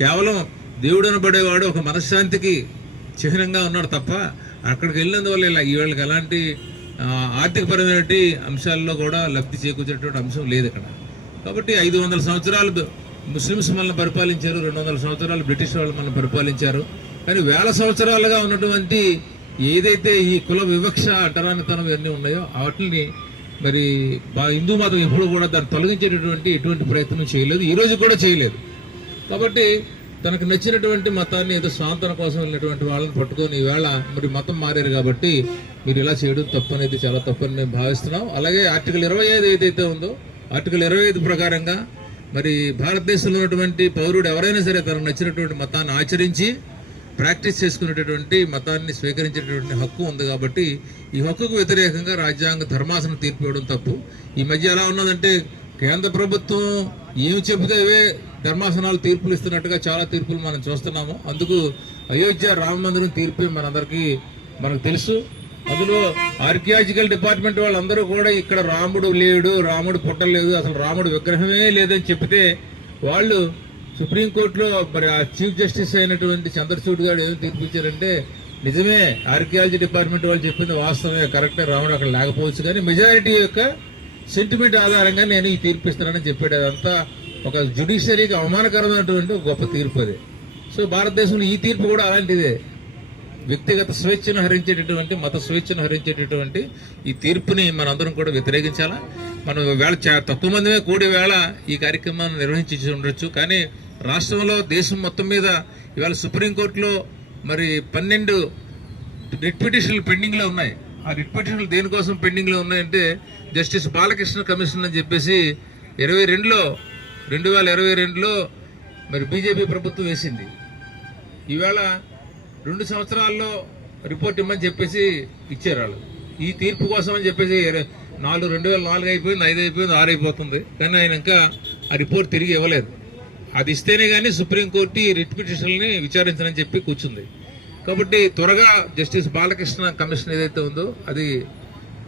కేవలం దేవుడు అనబడేవాడు ఒక మనశ్శాంతికి చిహ్నంగా ఉన్నాడు తప్ప అక్కడికి వెళ్ళినందువల్ల ఇలా వీళ్ళకి ఎలాంటి ఆర్థికపరమైన అంశాల్లో కూడా లబ్ధి చేకూర్చేటువంటి అంశం లేదు ఇక్కడ. కాబట్టి 500 సంవత్సరాలు ముస్లిమ్స్ మనల్ని పరిపాలించారు, 200 సంవత్సరాలు బ్రిటిష్ వాళ్ళు మనల్ని పరిపాలించారు. కానీ వేల సంవత్సరాలుగా ఉన్నటువంటి ఏదైతే ఈ కుల వివక్ష అంటరానితనం ఇవన్నీ ఉన్నాయో వాటిని మరి హిందూ మతం ఎప్పుడు కూడా దాన్ని తొలగించేటటువంటి ఎటువంటి ప్రయత్నం చేయలేదు, ఈ రోజు కూడా చేయలేదు. కాబట్టి తనకు నచ్చినటువంటి మతాన్ని ఏదో స్వాంతన కోసం వెళ్ళినటువంటి వాళ్ళని పట్టుకొని ఈవేళ మరి మతం మారారు కాబట్టి మీరు ఇలా చేయడం తప్పు అనేది చాలా తప్పని మేము భావిస్తున్నాం. అలాగే ఆర్టికల్ 25 ఏదైతే ఉందో ఆర్టికల్ 25 ప్రకారంగా మరి భారతదేశంలో ఉన్నటువంటి పౌరుడు ఎవరైనా సరే తనకు నచ్చినటువంటి మతాన్ని ఆచరించి ప్రాక్టీస్ చేసుకునేటటువంటి మతాన్ని స్వీకరించేటటువంటి హక్కు ఉంది. కాబట్టి ఈ హక్కుకు వ్యతిరేకంగా రాజ్యాంగ ధర్మాసనం తీర్పు ఇవ్వడం తప్పు. ఈ మధ్య ఎలా ఉన్నదంటే కేంద్ర ప్రభుత్వం ఏమి చెబితే అవే ధర్మాసనాలు తీర్పులు ఇస్తున్నట్టుగా చాలా తీర్పులు మనం చూస్తున్నాము. అందుకు అయోధ్య రామ మందిరం తీర్పు మనకు తెలుసు. అందులో ఆర్కియాలజికల్ డిపార్ట్మెంట్ వాళ్ళందరూ కూడా ఇక్కడ రాముడు లేడు, రాముడు పుట్టలేదు, అసలు రాముడు విగ్రహమే లేదని చెప్తే వాళ్ళు సుప్రీంకోర్టులో మరి ఆ చీఫ్ జస్టిస్ అయినటువంటి చంద్రచూడ్ గారు ఏమి తీర్పు ఇచ్చారంటే నిజమే ఆర్కియాలజీ డిపార్ట్మెంట్ వాళ్ళు చెప్పింది వాస్తవమే, కరెక్టే, రాముడు అక్కడ లేకపోవచ్చు, కానీ మెజారిటీ యొక్క సెంటిమెంట్ ఆధారంగా నేను ఈ తీర్పు ఇస్తున్నానని చెప్పాడు. అదంతా ఒక జ్యుడిషియరీకి అవమానకరమైనటువంటి గొప్ప తీర్పు అది. సో భారతదేశంలో ఈ తీర్పు కూడా అలాంటిదే. వ్యక్తిగత స్వేచ్ఛను హరించేటటువంటి మత స్వేచ్ఛను హరించేటటువంటి ఈ తీర్పుని మనందరం కూడా వ్యతిరేకించాలా. మనం వేళ తక్కువ మందిమే కూడి వేళ ఈ కార్యక్రమాన్ని నిర్వహించి ఉండొచ్చు, కానీ రాష్ట్రంలో దేశం మొత్తం మీద ఇవాళ సుప్రీంకోర్టులో మరి 12 రిట్ పిటిషన్లు పెండింగ్లో ఉన్నాయి. ఆ రిట్ పిటిషన్లు దేనికోసం పెండింగ్లో ఉన్నాయంటే జస్టిస్ బాలకృష్ణ కమిషన్ అని చెప్పేసి 2022లో మరి బీజేపీ ప్రభుత్వం వేసింది. ఈవేళ 2 సంవత్సరాల్లో రిపోర్ట్ ఇమ్మని చెప్పేసి ఇచ్చారు వాళ్ళు. ఈ తీర్పు కోసం అని చెప్పేసి 2004 అయిపోయింది, 5 అయిపోయింది, 6 అయిపోతుంది, కానీ ఆయన ఇంకా ఆ రిపోర్ట్ తిరిగి ఇవ్వలేదు. అది ఇస్తేనే కానీ సుప్రీంకోర్టు ఈ రిట్ పిటిషన్ని విచారించనని చెప్పి కూర్చుంది. కాబట్టి త్వరగా జస్టిస్ బాలకృష్ణ కమిషన్ ఏదైతే ఉందో అది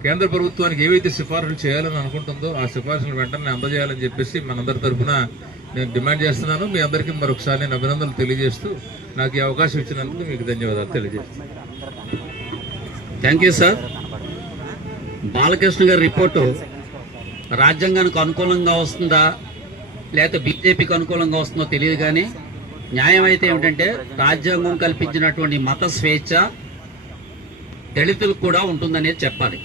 కేంద్ర ప్రభుత్వానికి ఏవైతే సిఫార్సులు చేయాలని అనుకుంటుందో ఆ సిఫార్సులు వెంటనే అందజేయాలని చెప్పేసి మనందరి తరఫున నేను డిమాండ్ చేస్తున్నాను. మీ అందరికీ మరొకసారి నేను అభినందనలు తెలియజేస్తూ నాకు ఈ అవకాశం ఇచ్చినందుకు మీకు ధన్యవాదాలు తెలియజేస్తున్నాను. Thank you sir. బాలకృష్ణ గారి రిపోర్టు రాజ్యాంగానికి అనుకూలంగా వస్తుందా లేకపోతే బీజేపీకి అనుకూలంగా వస్తుందో తెలియదు, కానీ న్యాయం అయితే ఏమిటంటే రాజ్యాంగం కల్పించినటువంటి మత స్వేచ్ఛ దళితులకు కూడా ఉంటుందనేది చెప్పాలి.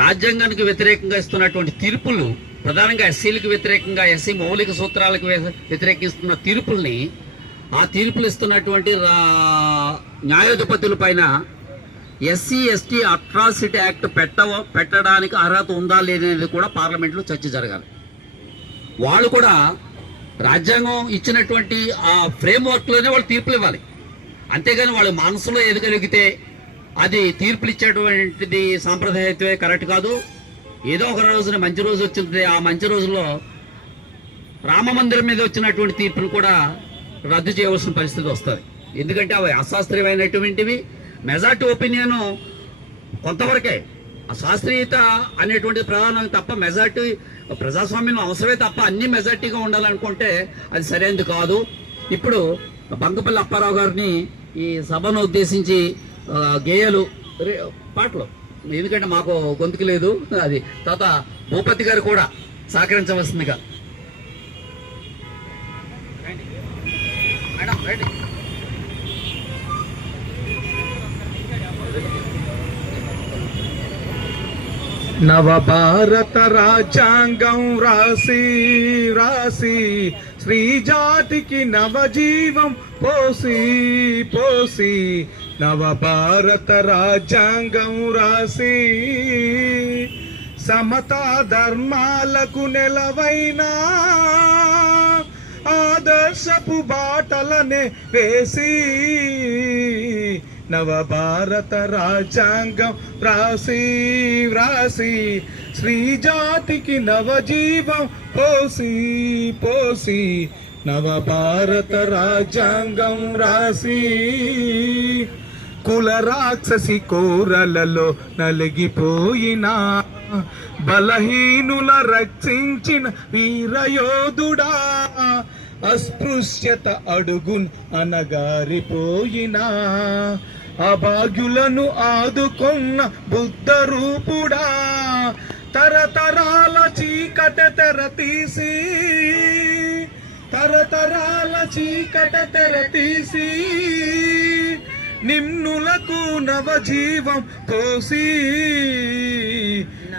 రాజ్యాంగానికి వ్యతిరేకంగా ఇస్తున్నటువంటి తీర్పులు, ప్రధానంగా ఎస్సీలకు వ్యతిరేకంగా, ఎస్సీ మౌలిక సూత్రాలకు వ్యతిరేకిస్తున్న తీర్పుల్ని, ఆ తీర్పులు ఇస్తున్నటువంటి న్యాయాధిపతుల పైన ఎస్సీ ఎస్టీ అట్రాసిటీ యాక్ట్ పెట్టడానికి అర్హత ఉందా లేదనేది కూడా పార్లమెంట్లో చర్చ జరగాలి. వాళ్ళు కూడా రాజ్యాంగం ఇచ్చినటువంటి ఆ ఫ్రేమ్వర్క్లోనే వాళ్ళు తీర్పులు ఇవ్వాలి. అంతేగాని వాళ్ళు మనసులో ఎదగలిగితే అది తీర్పులు ఇచ్చేటువంటిది సాంప్రదాయత్వే కరెక్ట్ కాదు. ఏదో ఒక రోజున మంచి రోజు వచ్చింది, ఆ మంచి రోజుల్లో రామ మందిరం మీద వచ్చినటువంటి తీర్పును కూడా రద్దు చేయవలసిన పరిస్థితి వస్తుంది. ఎందుకంటే అవి అశాస్త్రీయమైనటువంటివి. మెజార్టీ ఒపీనియన్ కొంతవరకే, అశాస్త్రీయత అనేటువంటిది ప్రధానం తప్ప మెజార్టీ ప్రజాస్వామ్యం అవసరమే తప్ప అన్ని మెజార్టీగా ఉండాలనుకుంటే అది సరైనది కాదు. ఇప్పుడు బంగపల్లి అప్పారావు గారిని ఈ సభను ఉద్దేశించి గేయాలు పాటలు, ఎందుకంటే మాకు గొంతుకు లేదు, అది తర్వాత భూపతి గారు కూడా సహకరించవలసిందిగా. Madam right. నవభారత రాజ్యాంగం రాసి రాసి శ్రీ జాతికి నవజీవం పోసి పోసి నవభారత రాజ్యాంగం రాసి సమతా ధర్మాలకు నెలవైన ఆదర్శపు బాటలనే వేసి నవభారత రాజ్యాంగం రాసి వ్రాసి శ్రీ జాతికి నవజీవం పోసి పోసి నవభారత రాజ్యాంగం రాసి కుల రాక్షసి కోరలలో నలిగిపోయిన బలహీనుల రక్షించిన వీరయోధుడా, అస్పృశ్యత అడుగున్ అనగారిపోయిన అభాగ్యులను ఆదుకొన్న బుద్ధ రూపుడా, తరతరాల చీకట తెరతీసి, తరతరాల చీకట తెరతీసి నిమ్నులకు నవజీవం పోసి,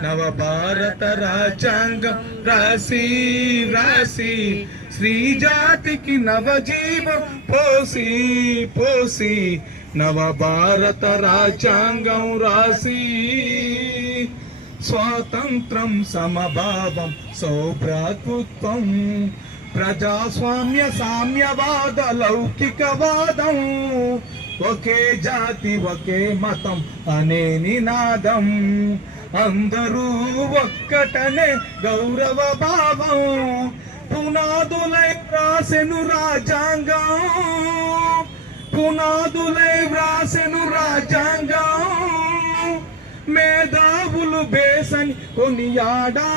నవ భారత రాజ్యాంగం రాసి రాసి శ్రీ జాతికి నవజీవం పోసి పోసి, నవ భారత రాజ్యాంగం రాసి స్వాతంత్రం సమభావం సౌభ్రాతృత్వం ప్రజాస్వామ్య సామ్యవాద లౌకికవాదం, ఒకే జాతి ఒకే మతం అనే నినాదం, అందరూ ఒక్కటనే గౌరవ భావం, పునాదులై వ్రాసెను రాజ్యాంగం, పునాదులై వ్రాసెను రాజ్యాంగం, మేధావులు బేసని కొనియాడా,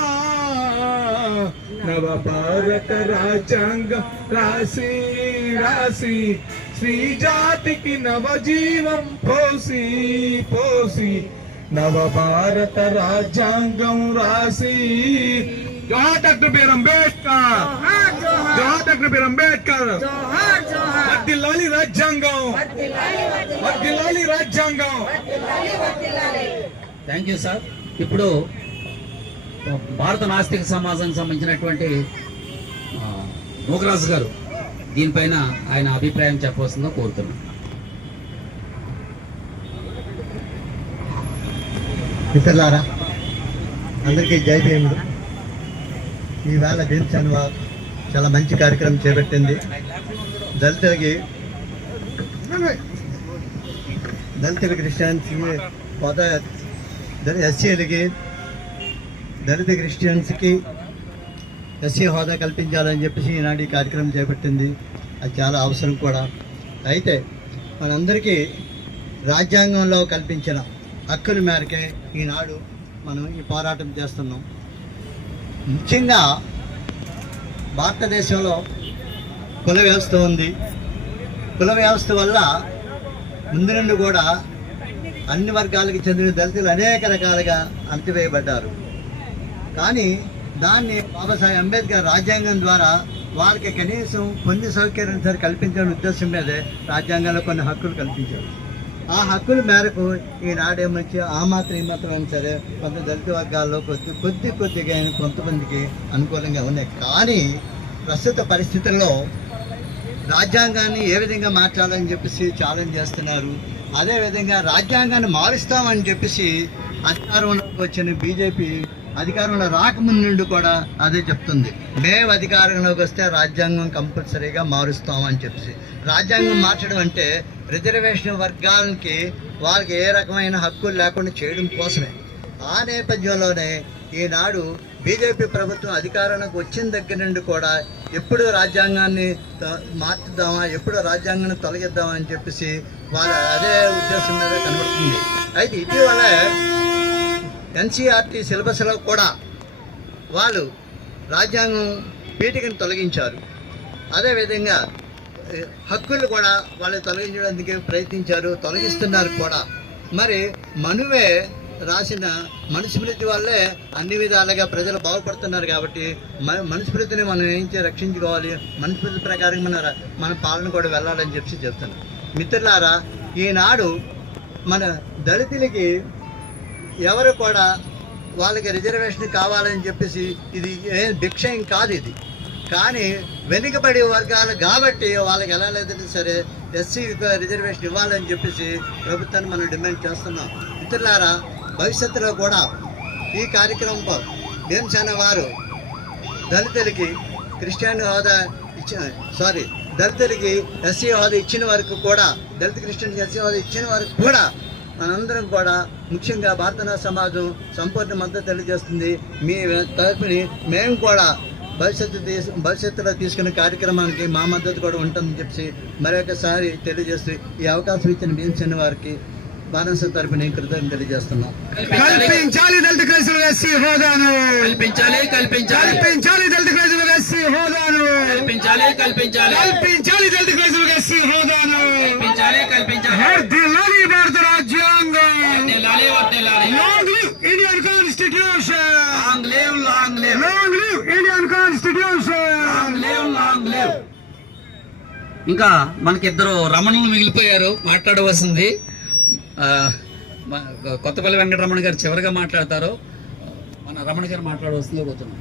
నవ భారత రాజ్యాంగం రాసి రాసి శ్రీ జాతికి నవజీవం పోసి పోసి, నవ భారత రాజ్యాంగం రాసి. జోహార్ డాక్టర్ బిఆర్ అంబేద్కర్, జోహార్ డాక్టర్ బిఆర్ అంబేద్కర్. వర్ధిల్లాలి రాజ్యాంగం, వర్ధిల్లాలి రాజ్యాంగం. Thank you sir. ఇప్పుడు భారత నాస్తిక సమాజానికి సంబంధించినటువంటి మోగరాజు గారు దీనిపైన ఆయన అభిప్రాయం చెప్పవలసిందో కోరుతున్నాను. మిత్రులారా, అందరికీ జై భీముడు. ఈవేళ భీమ్సేన చాలా మంచి కార్యక్రమం చేపట్టింది. దళితులకి క్రిస్టియన్స్కి హోదా, ఎస్సీలకి దళిత క్రిస్టియన్స్కి ఎస్సీ హోదా కల్పించాలని చెప్పేసి ఈనాడు ఈ కార్యక్రమం చేపట్టింది. అది చాలా అవసరం కూడా. అయితే మనందరికీ రాజ్యాంగంలో కల్పించిన హక్కుల మేరకే ఈనాడు మనం ఈ పోరాటం చేస్తున్నాం. ముఖ్యంగా భారతదేశంలో కుల వ్యవస్థ ఉంది. కుల వ్యవస్థ వల్ల ముందు నుండి కూడా అన్ని వర్గాలకు చెందిన దళితులు అనేక రకాలుగా అణచివేయబడ్డారు. కానీ దాన్ని బాబాసాహెబ్ అంబేద్కర్ రాజ్యాంగం ద్వారా వాళ్ళకి కనీసం కొన్ని సౌకర్యాలు సరే కల్పించాలనే ఉద్దేశం మీదే రాజ్యాంగంలో కొన్ని హక్కులు కల్పించారు. ఆ హక్కుల మేరకు ఈనాడేమొచ్చి ఆ మాత్రం ఈ మాత్రం అయినా సరే కొంత దళిత వర్గాల్లో కొద్దిగా కొంతమందికి అనుకూలంగా ఉన్నాయి. కానీ ప్రస్తుత పరిస్థితుల్లో రాజ్యాంగాన్ని ఏ విధంగా మార్చాలని చెప్పేసి ఛాలెంజ్ చేస్తున్నారు. అదేవిధంగా రాజ్యాంగాన్ని మారుస్తామని చెప్పేసి అధికారంలోకి వచ్చిన బీజేపీ అధికారంలో రాకముందు నుండి కూడా అదే చెప్తుంది. మేము అధికారంలోకి వస్తే రాజ్యాంగం కంపల్సరీగా మారుస్తామని చెప్పేసి. రాజ్యాంగం మార్చడం అంటే రిజర్వేషన్ వర్గాలకి వాళ్ళకి ఏ రకమైన హక్కులు లేకుండా చేయడం కోసమే. ఆ నేపథ్యంలోనే ఈనాడు బీజేపీ ప్రభుత్వం అధికారంలోకి వచ్చిన దగ్గర నుండి కూడా ఎప్పుడు రాజ్యాంగాన్ని మార్చుదామా, ఎప్పుడు రాజ్యాంగాన్ని తొలగిద్దామా అని చెప్పేసి వాళ్ళ అదే ఉద్దేశం మీద కనబడుతుంది. అయితే ఇటీవల ఎన్సీఆర్టీ సిలబస్లో కూడా వాళ్ళు రాజ్యాంగం పీఠికను తొలగించారు. అదేవిధంగా హక్కులు కూడా వాళ్ళు తొలగించడానికి ప్రయత్నించారు, తొలగిస్తున్నారు కూడా. మరి మనువే రాసిన మనుస్మృతి వల్లే అన్ని విధాలుగా ప్రజలు బాగుపడుతున్నారు. కాబట్టి మనుస్మృతిని మనం రక్షించుకోవాలి, మనుస్మృతి ప్రకారం మన పాలన కూడా వెళ్ళాలని చెప్పి చెప్తున్నాం. మిత్రులారా, ఈనాడు మన దళితులకి ఎవరు కూడా వాళ్ళకి రిజర్వేషన్ కావాలని చెప్పేసి ఇది ఏం భిక్షం కాదు ఇది. కానీ వెనుకబడి వర్గాలు కాబట్టి వాళ్ళకి ఎలా లేదంటే సరే ఎస్సీ రిజర్వేషన్ ఇవ్వాలని చెప్పేసి ప్రభుత్వాన్ని మనం డిమాండ్ చేస్తున్నాం. మిత్రులారా, భవిష్యత్తులో కూడా ఈ కార్యక్రమంలో భీమసేన వారు దళితులకి క్రిస్టియన్ హోదా దళితులకి ఎస్సీ హోదా ఇచ్చిన వరకు కూడా, దళిత క్రిస్టియన్ ఎస్సీ హోదా ఇచ్చిన వరకు కూడా మనందరం కూడా ముఖ్యంగా భారతీయ సమాజం సంపూర్ణ మద్దతు తెలియజేస్తుంది. మీ తరపుని మేము కూడా భవిష్యత్తులో తీసుకునే కార్యక్రమానికి మా మద్దతు కూడా ఉంటుందని చెప్పి మరొకసారి తెలియజేస్తూ ఈ అవకాశం ఇచ్చిన భీమసేన వారికి బాణస తరపున కృతజ్ఞతలు తెలియజేస్తున్నాం. కల్పించాలి దళిత క్రైస్తవులకు ఎస్సీ హోదాను, కల్పించాలి కల్పించాలి కల్పించాలి దళిత క్రైస్తవులకు ఎస్సీ హోదాను, కల్పించాలి కల్పించాలి కల్పించాలి దళిత క్రైస్తవులకు ఎస్సీ హోదాను. కల్పించాలి కల్పించాలి వర్ధిల్లాలి భారత రాజ్యాంగం. వర్ధిల్లాలి వర్ధిల్లాలి. Long live Indian constitution. Long live long live. Long live Indian constitution. Long live long live. ఇంకా మనకి ఇద్దరు రమణులు మిగిలిపోయారు మాట్లాడవలసింది. కొత్తపల్లి వెంకటరమణ గారు చివరిగా మాట్లాడతారు. మన రమణ గారు మాట్లాడవలసిందిగా కూర్చున్నాం.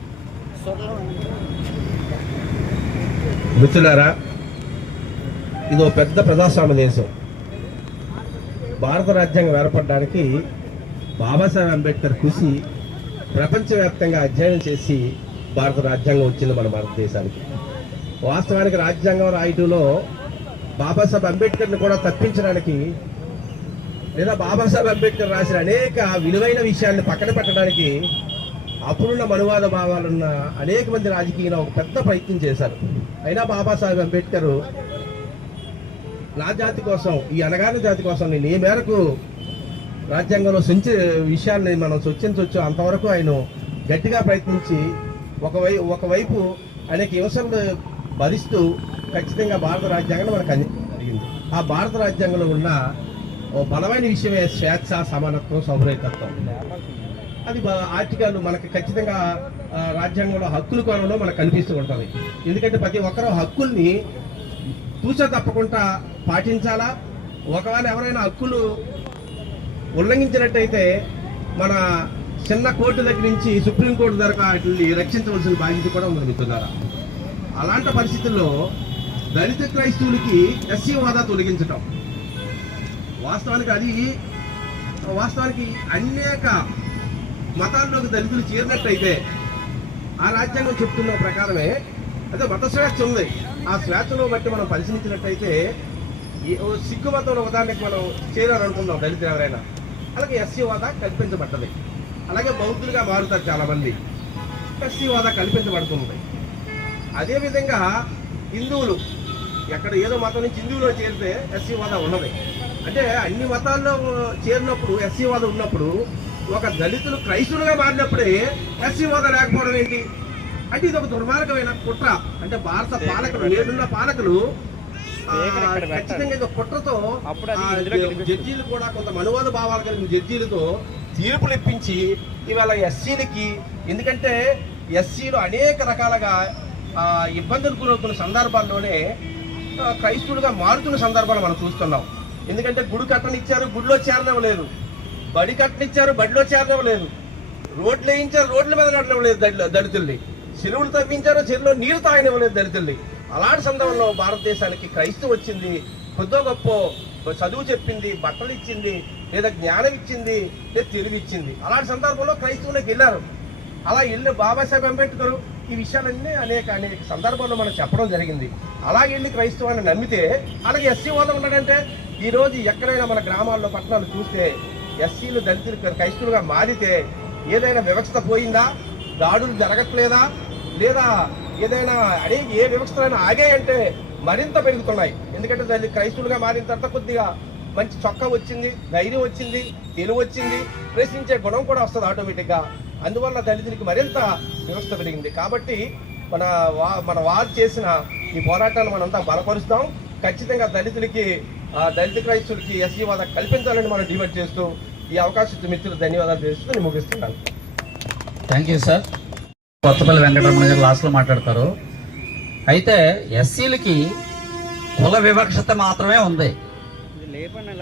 మిత్రులారా, ఇది ఒక పెద్ద ప్రజాస్వామ్య దేశం. భారత రాజ్యాంగం ఏర్పడడానికి బాబాసాహెబ్ అంబేద్కర్ కృషి ప్రపంచవ్యాప్తంగా అధ్యయనం చేసి భారత రాజ్యాంగం వచ్చింది మన భారతదేశానికి. వాస్తవానికి రాజ్యాంగం రాయటంలో బాబాసాహెబ్ అంబేద్కర్ని కూడా తప్పించడానికి, లేదా బాబాసాహెబ్ అంబేద్కర్ రాసిన అనేక విలువైన విషయాన్ని పక్కన పెట్టడానికి అప్పుడున్న మనువాద భావాలున్న అనేక మంది రాజకీయంలో ఒక పెద్ద ప్రయత్నం చేశారు. అయినా బాబాసాహెబ్ అంబేద్కర్ నా జాతి కోసం, ఈ అనగాని జాతి కోసం నేను ఏ మేరకు రాజ్యాంగంలో విషయాల్ని మనం సొచ్చించవచ్చు అంతవరకు ఆయన గట్టిగా ప్రయత్నించి ఒకవైపు అనేక హింసలు భరిస్తూ ఖచ్చితంగా భారత రాజ్యాంగం మనకు జరిగింది. ఆ భారత రాజ్యాంగంలో ఉన్న ఓ బలమైన విషయమే స్వేచ్ఛ, సమానత్వం, సౌభ్రతత్వం. అది ఆర్టికల్ మనకి ఖచ్చితంగా రాజ్యాంగంలో హక్కుల కోణంలో మనకు కనిపిస్తూ ఉంటుంది. ఎందుకంటే ప్రతి ఒక్కరూ హక్కుల్ని తూచా తప్పకుండా పాటించాలా. ఒకవేళ ఎవరైనా హక్కులు ఉల్లంఘించినట్టయితే మన చిన్న కోర్టు దగ్గర నుంచి సుప్రీంకోర్టు దగ్గర వాటిని రక్షించవలసిన బాధ్యత కూడా ఉంది మిత్రులారా. అలాంటి పరిస్థితుల్లో దళిత క్రైస్తవులకి ఎస్సీ హోదా తొలగించటం వాస్తవానికి అనేక మతాల్లోకి దళితులు చేరినట్టయితే ఆ రాజ్యాంగం చెప్తున్న ప్రకారమే అదే మత స్వేచ్ఛ ఉంది. ఆ స్వేచ్ఛలో బట్టి మనం పరిశీలించినట్టయితే సిక్కు మతంలో ఉదాహరణకి మనం చేరాలనుకుందాం దళితులు ఎవరైనా, అలాగే ఎస్సీ హోదా కల్పించబడ్డది. అలాగే బౌద్ధులుగా మారుతారు చాలామంది, ఎస్సీ హోదా కల్పించబడుతుంది. అదేవిధంగా హిందువులు ఎక్కడ ఏదో మతం నుంచి హిందువులో చేరితే ఎస్సీ హోదా ఉన్నది. అంటే అన్ని మతాల్లో చేరినప్పుడు ఎస్సీ హోదా ఉన్నప్పుడు ఒక దళితులు క్రైస్తులుగా మారినప్పుడే ఎస్సీ హోదా లేకపోవడం ఏంటి అంటే ఇది ఒక దుర్మార్గమైన కుట్ర. అంటే భారత పాలకులు, నేడున్న పాలకులు ఖచ్చితంగా ఇది కుట్రతో జడ్జీలు కూడా కొంత మనువాద భావాలు కలిగిన జడ్జీలతో తీర్పులు ఇప్పించి ఇవాళ ఎస్సీలకి, ఎందుకంటే ఎస్సీలు అనేక రకాలుగా ఇబ్బందులు గురవుతున్న సందర్భాల్లోనే క్రైస్తవులుగా మారుతున్న సందర్భాలు మనం చూస్తున్నాం. ఎందుకంటే గుడి కట్టనిచ్చారు, గుడిలో చేరనివ్వలేదు. బడి కట్టనిచ్చారు, బడిలో చేరనివ్వలేదు. రోడ్లు వేయించారు, రోడ్ల మీద నడనివ్వలేదు దళితుల్ని. చెరువులు తవ్వించారు, చెరువులో నీరు తాగనివ్వలేదు దళితుల్ని. అలాంటి సందర్భంలో భారతదేశానికి క్రైస్తవం వచ్చింది, కొద్దో గొప్ప చదువు చెప్పింది, బట్టలు ఇచ్చింది, లేదా జ్ఞానం ఇచ్చింది, లేదా తెలుగు ఇచ్చింది. అలాంటి సందర్భంలో క్రైస్తవులకు వెళ్ళారు. అలా వెళ్ళి బాబాసాహెబ్ అంబేద్కర్ ఈ విషయాలన్నీ అనేక సందర్భాల్లో మనం చెప్పడం జరిగింది. అలాగే వెళ్ళి క్రైస్తవాన్ని నమ్మితే అలాగే ఎస్సీ హోదా ఉన్నాడంటే ఈరోజు ఎక్కడైనా మన గ్రామాల్లో పట్టణాలు చూస్తే ఎస్సీలు దళితులు క్రైస్తవులుగా మారితే ఏదైనా వ్యవస్థ పోయిందా, దాడులు జరగట్లేదా, లేదా ఏదైనా ఏ వ్యవస్థలైనా ఆగాయంటే మరింత పెరుగుతున్నాయి. ఎందుకంటే దాన్ని క్రైస్తవులుగా మారిన తర్వాత కొద్దిగా మంచి చొక్కా వచ్చింది, ధైర్యం వచ్చింది, తెలివి వచ్చింది, ప్రశ్నించే గుణం కూడా వస్తుంది ఆటోమేటిక్గా. అందువల్ల దళితులకి మరింత వ్యవస్థ పెరిగింది. కాబట్టి మన వారు చేసిన ఈ పోరాటాన్ని మనంతా బలపరుస్తాం. ఖచ్చితంగా దళితులకి, దళిత క్రైస్తవులకి ఎస్సీ హోదా కల్పించాలని మనం డిమాండ్ చేస్తూ ఈ అవకాశం మిత్రులు ధన్యవాదాలు చేస్తూ నేను ముగిస్తున్నాను. Thank you sir. Kothapalli Venkataramana గారు లాస్ట్లో మాట్లాడతారు. అయితే ఎస్సీలకి కుల వివక్షత మాత్రమే ఉంది.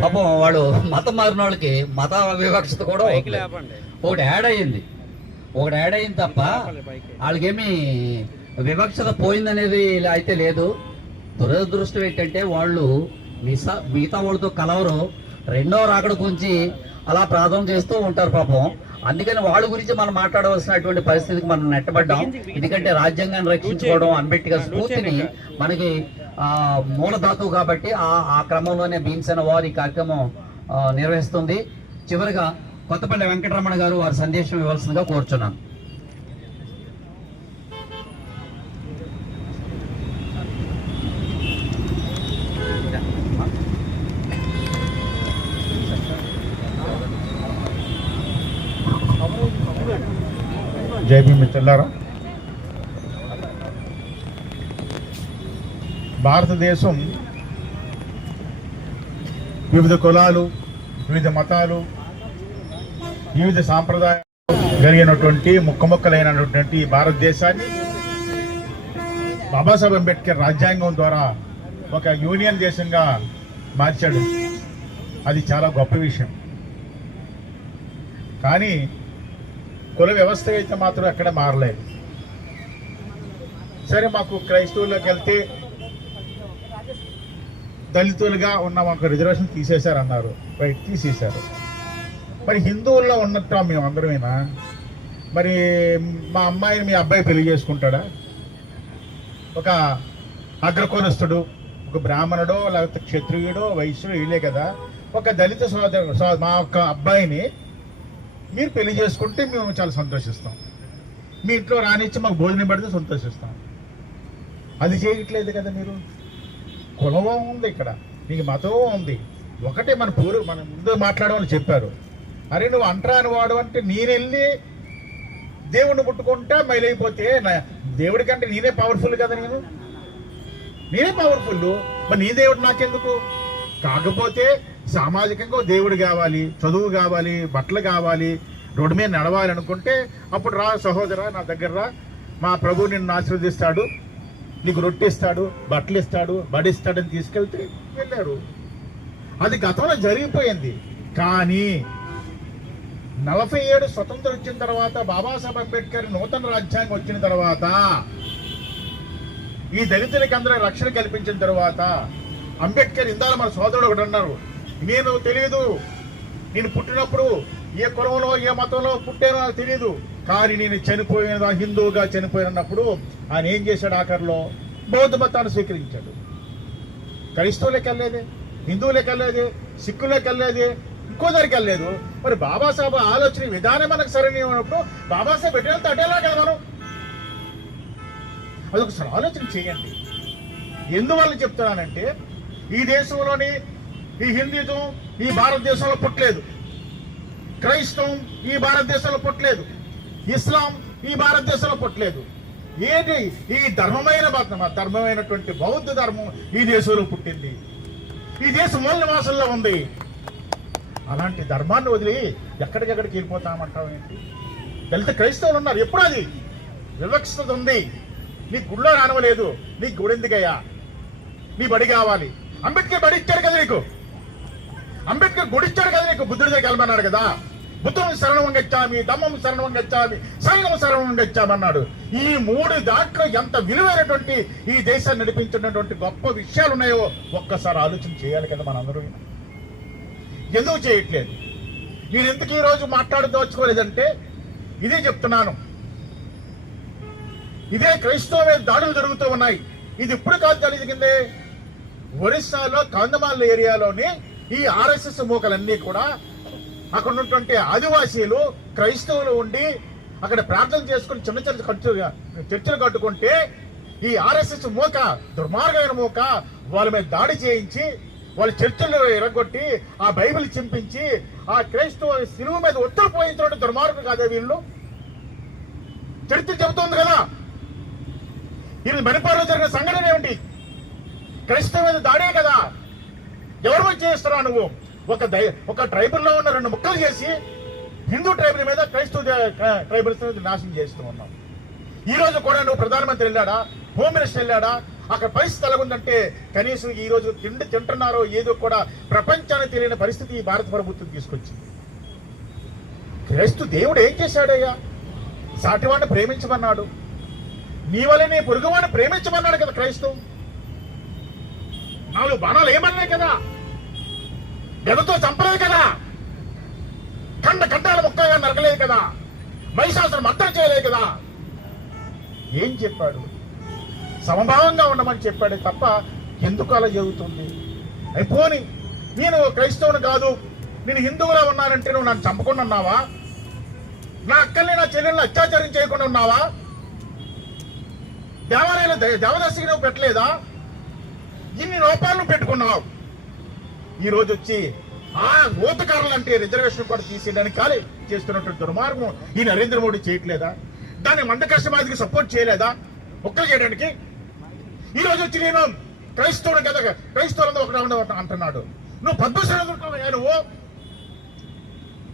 పాపం వాడు మతం మారిన వాళ్ళకి మత వివక్షత కూడా ఒకటి యాడ్ అయ్యింది తప్ప వాళ్ళకేమి వివక్షత పోయిందనేది అయితే లేదు. దురదృష్టం ఏంటంటే వాళ్ళు మిగతా వాళ్ళతో కలవరు, రెండో రాకడ గురించి అలా ప్రార్థన చేస్తూ ఉంటారు పాపం. అందుకని వాళ్ళ గురించి మనం మాట్లాడవలసినటువంటి పరిస్థితికి మనం నెట్టబడ్డాం. ఎందుకంటే రాజ్యాంగాన్ని రక్షించుకోవడం, అంబేద్కర్ స్ఫూర్తిని మనకి మూలధాతువు కాబట్టి ఆ క్రమంలోనే భీమసేన వారి కార్యక్రమం నిర్వహిస్తుంది. చివరిగా కొత్తపల్లి వెంకటరమణ గారు వారి సందేశం ఇవ్వాల్సిందిగా కోరుచున్నాను. జై భీమ్ మిత్రులారా, భారతదేశం వివిధ కులాలు, వివిధ మతాలు, వివిధ సాంప్రదాయాలు జరిగినటువంటి ముక్కముక్కలైనటువంటి భారతదేశాన్ని బాబాసాహెబ్ అంబేద్కర్ రాజ్యాంగం ద్వారా ఒక యూనియన్ దేశంగా మార్చాడు. అది చాలా గొప్ప విషయం. కానీ కుల వ్యవస్థ అయితే మాత్రం ఎక్కడ మారలేదు. సరే, మాకు క్రైస్తవుల్లోకి వెళ్తే దళితులుగా ఉన్న మాకు రిజర్వేషన్ తీసేశారన్నారు, రైట్, తీసేశారు. మరి హిందువుల్లో ఉన్నట్టు మేమందరమేనా? మరి మా అమ్మాయిని మీ అబ్బాయి పెళ్లి చేసుకుంటాడా? ఒక అగ్రకులస్తుడు, ఒక బ్రాహ్మణుడో లేకపోతే క్షత్రియుడో వైశ్యుడో వీళ్ళే కదా. ఒక దళిత మా యొక్క అబ్బాయిని మీరు పెళ్లి చేసుకుంటే మేము చాలా సంతోషిస్తాం. మీ ఇంట్లో రానిచ్చి మాకు భోజనం పెడితే సంతోషిస్తాం. అది చేయట్లేదు కదా మీరు. కులం ఉంది ఇక్కడ, నీకు మతం ఉంది. ఒకటే మన ముందు మాట్లాడమని చెప్పారు. అరే నువ్వు అంటరాని వాడు అంటే నేనెళ్ళి దేవుణ్ణి ముట్టుకుంటా మైలైపోతే దేవుడి కంటే నేనే పవర్ఫుల్ కదా. నేనే పవర్ఫుల్, మరి నీ దేవుడు నాకెందుకు? కాకపోతే సామాజికంగా దేవుడు కావాలి, చదువు కావాలి, బట్టలు కావాలి, రోడ్డు మీద నడవాలి అనుకుంటే అప్పుడు రా సహోదరా, నా దగ్గర రా, మా ప్రభువు నిన్ను ఆశీర్వదిస్తాడు, నీకు రొట్టె ఇస్తాడు, బట్టలు ఇస్తాడు, బడిస్తాడని తీసుకెళ్తే వెళ్ళారు. అది గతంలో జరిగిపోయింది. కానీ 47 స్వతంత్రం వచ్చిన తర్వాత, బాబాసాహెబ్ అంబేద్కర్ నూతన రాజ్యాంగం వచ్చిన తర్వాత, ఈ దళితులకి అందరూ రక్షణ కల్పించిన తర్వాత, అంబేద్కర్ ఇందాక మన సోదరుడు ఒకటి అన్నారు, నేను తెలియదు, నేను పుట్టినప్పుడు ఏ కులంలో ఏ మతంలో పుట్టానో నాకు తెలియదు, కానీ నేను చనిపోయిన హిందువుగా చనిపోయినప్పుడు ఆయన ఏం చేశాడు? ఆఖరిలో బౌద్ధ మతాన్ని స్వీకరించాడు. క్రైస్తవులకి వెళ్ళలేదే, హిందువులకి వెళ్ళలేదే, సిక్కులకి వెళ్ళలేదే, ఇంకో దానికి వెళ్ళలేదు. మరి బాబాసాహెబ్ ఆలోచన విధానం మనకు సరైనప్పుడు బాబాసాహెబ్ ఎటు అటేలా కదా మనం. అదొకసారి ఆలోచన చేయండి. ఎందువల్ల చెప్తున్నానంటే, ఈ దేశంలోని ఈ హిందూత్వం ఈ భారతదేశంలో పుట్టలేదు, క్రైస్తవం ఈ భారతదేశంలో పుట్టలేదు, ఇస్లాం ఈ భారతదేశంలో పుట్టలేదు. ఏంటి? ఈ ధర్మమైనటువంటి బౌద్ధ ధర్మం ఈ దేశంలో పుట్టింది, ఈ దేశం మూల నివాసంలో ఉంది. అలాంటి ధర్మాన్ని వదిలి ఎక్కడికెక్కడికి వెళ్ళిపోతామంటావు ఏంటి? దళిత క్రైస్తవులు ఉన్నారు, ఎప్పుడు అది వివక్షత ఉంది. నీ గుడిలో రానవలేదు, నీ గుడి ఎందుకయ్యా? నీ బడి కావాలి. అంబేద్కర్ బడి ఇచ్చాడు కదా నీకు, అంబేద్కర్ గుడి ఇచ్చాడు కదా నీకు. బుద్ధుడి దగ్గర వెళ్ళమన్నాడు కదా, బుద్ధుని శరణం గచ్చామి, ధమ్మం శరణం గచ్చామి, సంఘం శరణం గచ్చామన్నాడు. ఈ 3 దాంట్లో ఎంత విలువైనటువంటి ఈ దేశాన్ని నడిపించినటువంటి గొప్ప విషయాలు ఉన్నాయో ఒక్కసారి ఆలోచన చేయాలి కదా మనందరూ. ఎందుకు చేయట్లేదు? నేను ఎందుకు ఈరోజు మాట్లాడదోచుకోలేదంటే ఇదే చెప్తున్నాను. ఇదే క్రైస్తవ దాడులు జరుగుతూ ఉన్నాయి. ఇది ఇప్పుడు కాదు జరిగిందే. ఒరిస్సాలో కందమాల ఏరియాలోని ఈ ఆర్ఎస్ఎస్ మూకలన్నీ కూడా అక్కడ ఉన్నటువంటి ఆదివాసీలు క్రైస్తవులు ఉండి అక్కడ ప్రార్థన చేసుకుని చిన్న చిన్న చర్చలు కట్టుకుంటే ఈ ఆర్ఎస్ఎస్ మూక, దుర్మార్గమైన మూక, వాళ్ళ మీద దాడి చేయించి వాళ్ళ చర్చలు ఎరగొట్టి ఆ బైబిల్ చింపించి ఆ క్రైస్తవ శిలువ మీద ఒత్తిడి పోయించిన దుర్మార్గం కాదే వీళ్ళు. చరిత్ర చెబుతోంది కదా. ఇది మణిపూర్లో జరిగిన సంఘటన ఏమిటి? క్రైస్తవ మీద దాడే కదా. ఎవరు వచ్చి చేస్తున్నావు నువ్వు? ఒక ట్రైబుల్లో ఉన్న 2 ముక్కలు చేసి హిందూ ట్రైబుల్ మీద క్రైస్తవ ట్రైబుల్స్ నాశనం చేస్తూ ఉన్నావు. ఈ రోజు కూడా నువ్వు ప్రధానమంత్రి వెళ్ళాడా, హోమ్ మినిస్టర్ వెళ్ళాడా? అక్కడ పరిస్థితి ఎలాగుందంటే కనీసం ఈ రోజు తిండి తింటున్నారో ఏదో కూడా ప్రపంచానికి తెలియని పరిస్థితి ఈ భారత ప్రభుత్వం తీసుకొచ్చింది. క్రైస్తవ దేవుడు ఏం చేశాడయ్యా? సాటివాడిని ప్రేమించమన్నాడు. నీ వల్ల నీ పొరుగువాడిని ప్రేమించమన్నాడు కదా క్రైస్తవం. 4 బాణాలు ఏమన్నాయి కదా, గదతో చంపలేదు కదా, ఖండాల ముక్కగా నరకలేదు కదా, మహిషాసును మర్దన చేయలేదు కదా. ఏం చెప్పాడు? సమభావంగా ఉండమని చెప్పాడు తప్ప ఎందుకు అలా జరుగుతుంది? అయిపోని నేను క్రైస్తవుని కాదు, నేను హిందువులా ఉన్నానంటే నువ్వు నన్ను చంపకుండా ఉన్నావా? నా అక్కల్ని నా చెల్లెల్ని అత్యాచారం చేయకుండా ఉన్నావా? దేవాలయాలు దేవదర్శికి నువ్వు పెట్టలేదా? ఇన్ని లోపాలను పెట్టుకున్నావు. ఈ రోజు వచ్చి ఆ ఊతకారులు అంటే రిజర్వేషన్ కూడా తీసేయడానికి ఖాళీ చేస్తున్నటువంటి దుర్మార్గం ఈ నరేంద్ర మోడీ చేయట్లేదా? దాన్ని మంద కష్టమాదికి సపోర్ట్ చేయలేదా ఒక్కలు చేయడానికి? ఈ రోజు వచ్చి నేను క్రైస్తవుడు కదా, క్రైస్తవులంతా ఒకటి అంటున్నాడు. నువ్వు పద్మశ్రీ ఎదుర్కోవయ్యా, నువ్వు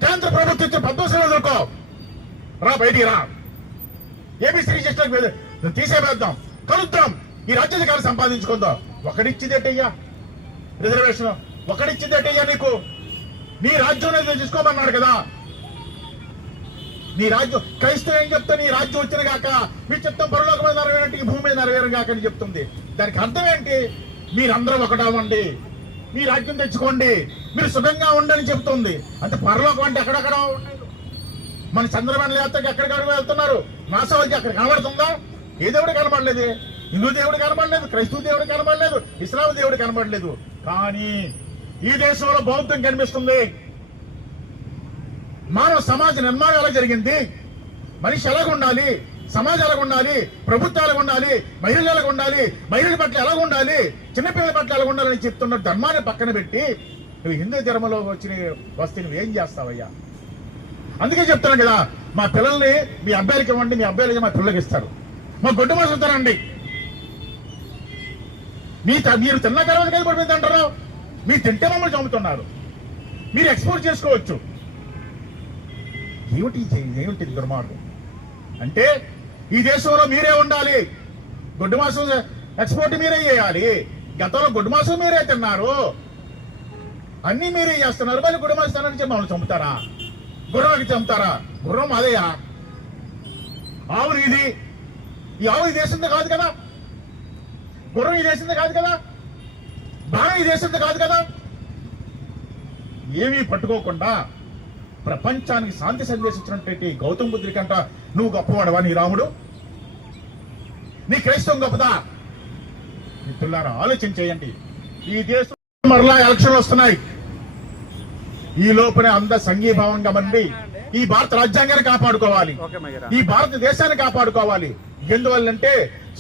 కేంద్ర ప్రభుత్వం ఇచ్చే పద్మశ్రీ ఎదుర్కో, రా బయటికి రా. ఏబిసి రిజిస్టర్ తీసేవేద్దాం, కలుద్దాం, ఈ రాజ్యాధికారం సంపాదించుకుందాం. ఒకడిచ్చిందేటయ్యా రిజర్వేషన్, ఒకడిచ్చిందేటయ్యా నీకు? నీ రాజ్యం తీసుకోమన్నాడు కదా. నీ రాజ్యం క్రైస్తవం ఏం చెప్తా? నీ రాజ్యం వచ్చిన కాక మీ చిత్తం పరలోక మీద నెరవేరంటే భూమి మీద నెరవేరం కాక అని చెప్తుంది. దానికి అర్థం ఏంటి? మీరందరూ ఒకటవ్వండి, మీ రాజ్యం తెచ్చుకోండి, మీరు సుఖంగా ఉండని చెప్తుంది. అంటే పరలోకం అంటే ఎక్కడెక్కడ ఉన్నాయి. మన చంద్రబాబు యాత్రకి ఎక్కడికక్కడ వెళ్తున్నారు, నాసా వచ్చి అక్కడ కనబడుతుందా? ఏ దేవుడు కనబడలేదు, హిందూ దేవుడు కనబడలేదు, క్రైస్తవ దేవుడు కనబడలేదు, ఇస్లాం దేవుడు కనబడలేదు. కానీ ఈ దేశంలో బౌద్ధం కనిపిస్తుంది. మానవ సమాజ నిర్మాణం ఎలా జరిగింది, మనిషి ఎలాగ ఉండాలి, సమాజం ఎలాగ ఉండాలి, ప్రభుత్వం ఎలాగ ఉండాలి, మహిళలు ఎలాగ ఉండాలి, మహిళల పట్ల ఎలాగ ఉండాలి, చిన్నపిల్లల పట్ల ఎలాగ ఉండాలని చెప్తున్న ధర్మాన్ని పక్కన పెట్టి నువ్వు హిందూ ధర్మంలో వచ్చి వస్తే నువ్వేం చేస్తావయ్యా? అందుకే చెప్తున్నాను కదా, మా పిల్లల్ని మీ అబ్బాయిలకి ఇవ్వండి, మీ అబ్బాయిలకి మా పిల్లలకి ఇస్తారు, మా గొడ్డు మాసం ఇస్తారండి. మీరు తిన్న తర్వాత కలిసి పడిపోయింది అంటారు, మీరు తింటే మమ్మల్ని చంపుతున్నారు, మీరు ఎక్స్పోర్ట్ చేసుకోవచ్చు. ఏమిటి దుర్మార్గం? అంటే ఈ దేశంలో మీరే ఉండాలి, గొడ్డు మాసం ఎక్స్పోర్ట్ మీరే చేయాలి. గతంలో గొడ్డు మాసం మీరే తిన్నారు, అన్ని మీరే చేస్తున్నారు, మళ్ళీ గొడ్డు మాసం తినని చెప్పి మమ్మల్ని చంపుతారా? గుర్రానికి చంపుతారా? గుర్రం అదేయా, ఆవు ఇది. ఈ ఆవు ఈ దేశంతో కాదు కదా, గుర్రం ఈ దేశంతో కాదు కదా, బాణం ఈ దేశంతో కాదు కదా. ఏమీ పట్టుకోకుండా ప్రపంచానికి శాంతి సందేశించినటువంటి గౌతమ బుద్ధుడి కంట నువ్వు గొప్పవాడవా? నీ రాముడు, నీ క్రైస్తవం గొప్పదా? మిత్రులారా, ఆలోచన చేయండి. ఈ దేశం మరలా ఎలక్షన్లు వస్తున్నాయి. ఈ లోపలే అంద సంఘీభావంగా మంది ఈ భారత రాజ్యాంగాన్ని కాపాడుకోవాలి, ఈ భారతదేశాన్ని కాపాడుకోవాలి. ఎందువల్లంటే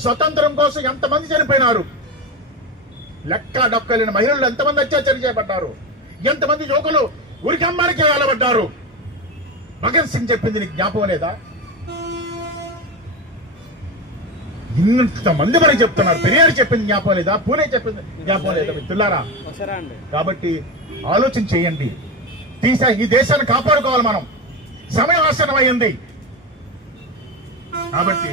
స్వతంత్రం కోసం ఎంతమంది చనిపోయినారు, లెక్క డొక్కలేని మహిళలు ఎంతమంది అత్యాచారం చేయబడ్డారు, ఎంతమంది యువకులు ఉరికమ్మానికి వేలబడ్డారు. భగత్ సింగ్ చెప్పింది నీకు జ్ఞాపకం లేదా? ఇంతమంది మనకి చెప్తున్నారు. పెరియార్ చెప్పింది జ్ఞాపకం లేదా? పూణే చెప్పింది జ్ఞాపకం లేదా? మిత్రులారా, కాబట్టి ఆలోచన చేయండి. ఈ దేశాన్ని కాపాడుకోవాలి మనం. సమయం ఆసన్నమైంది. కాబట్టి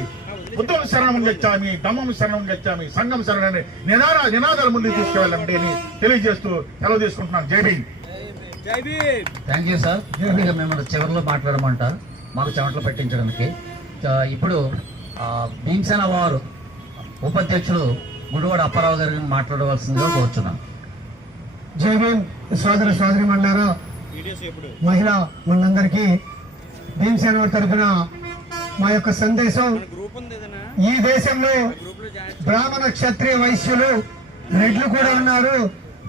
బుద్ధం శరణం గచ్చామి, ధమ్మం శరణం గచ్చామి, సంఘం శరణని నినాదాల ముందుకు తీసుకెళ్ళండి అని తెలియజేస్తూ సెలవు తీసుకుంటున్నాను. జై భీమ్. Thank you sir. ఇక మిమ్మల్ని చివరిలో మాట్లాడమంటారు మాకు చెమటలు పెట్టించడానికి. ఇప్పుడు భీమసేన వారు ఉపాధ్యక్షులు గుడివాడ అప్పారావు గారిని మాట్లాడవలసిందిగా కోరుచున్నాను. జై భీమ్. సోదర సోదరి మండలారా, మహిళా మనందరికీ భీమసేన వారి తరఫున మా యొక్క సందేశం. ఈ దేశంలో బ్రాహ్మణ క్షత్రియ వైశ్యులు రెడ్లు కూడా ఉన్నారు,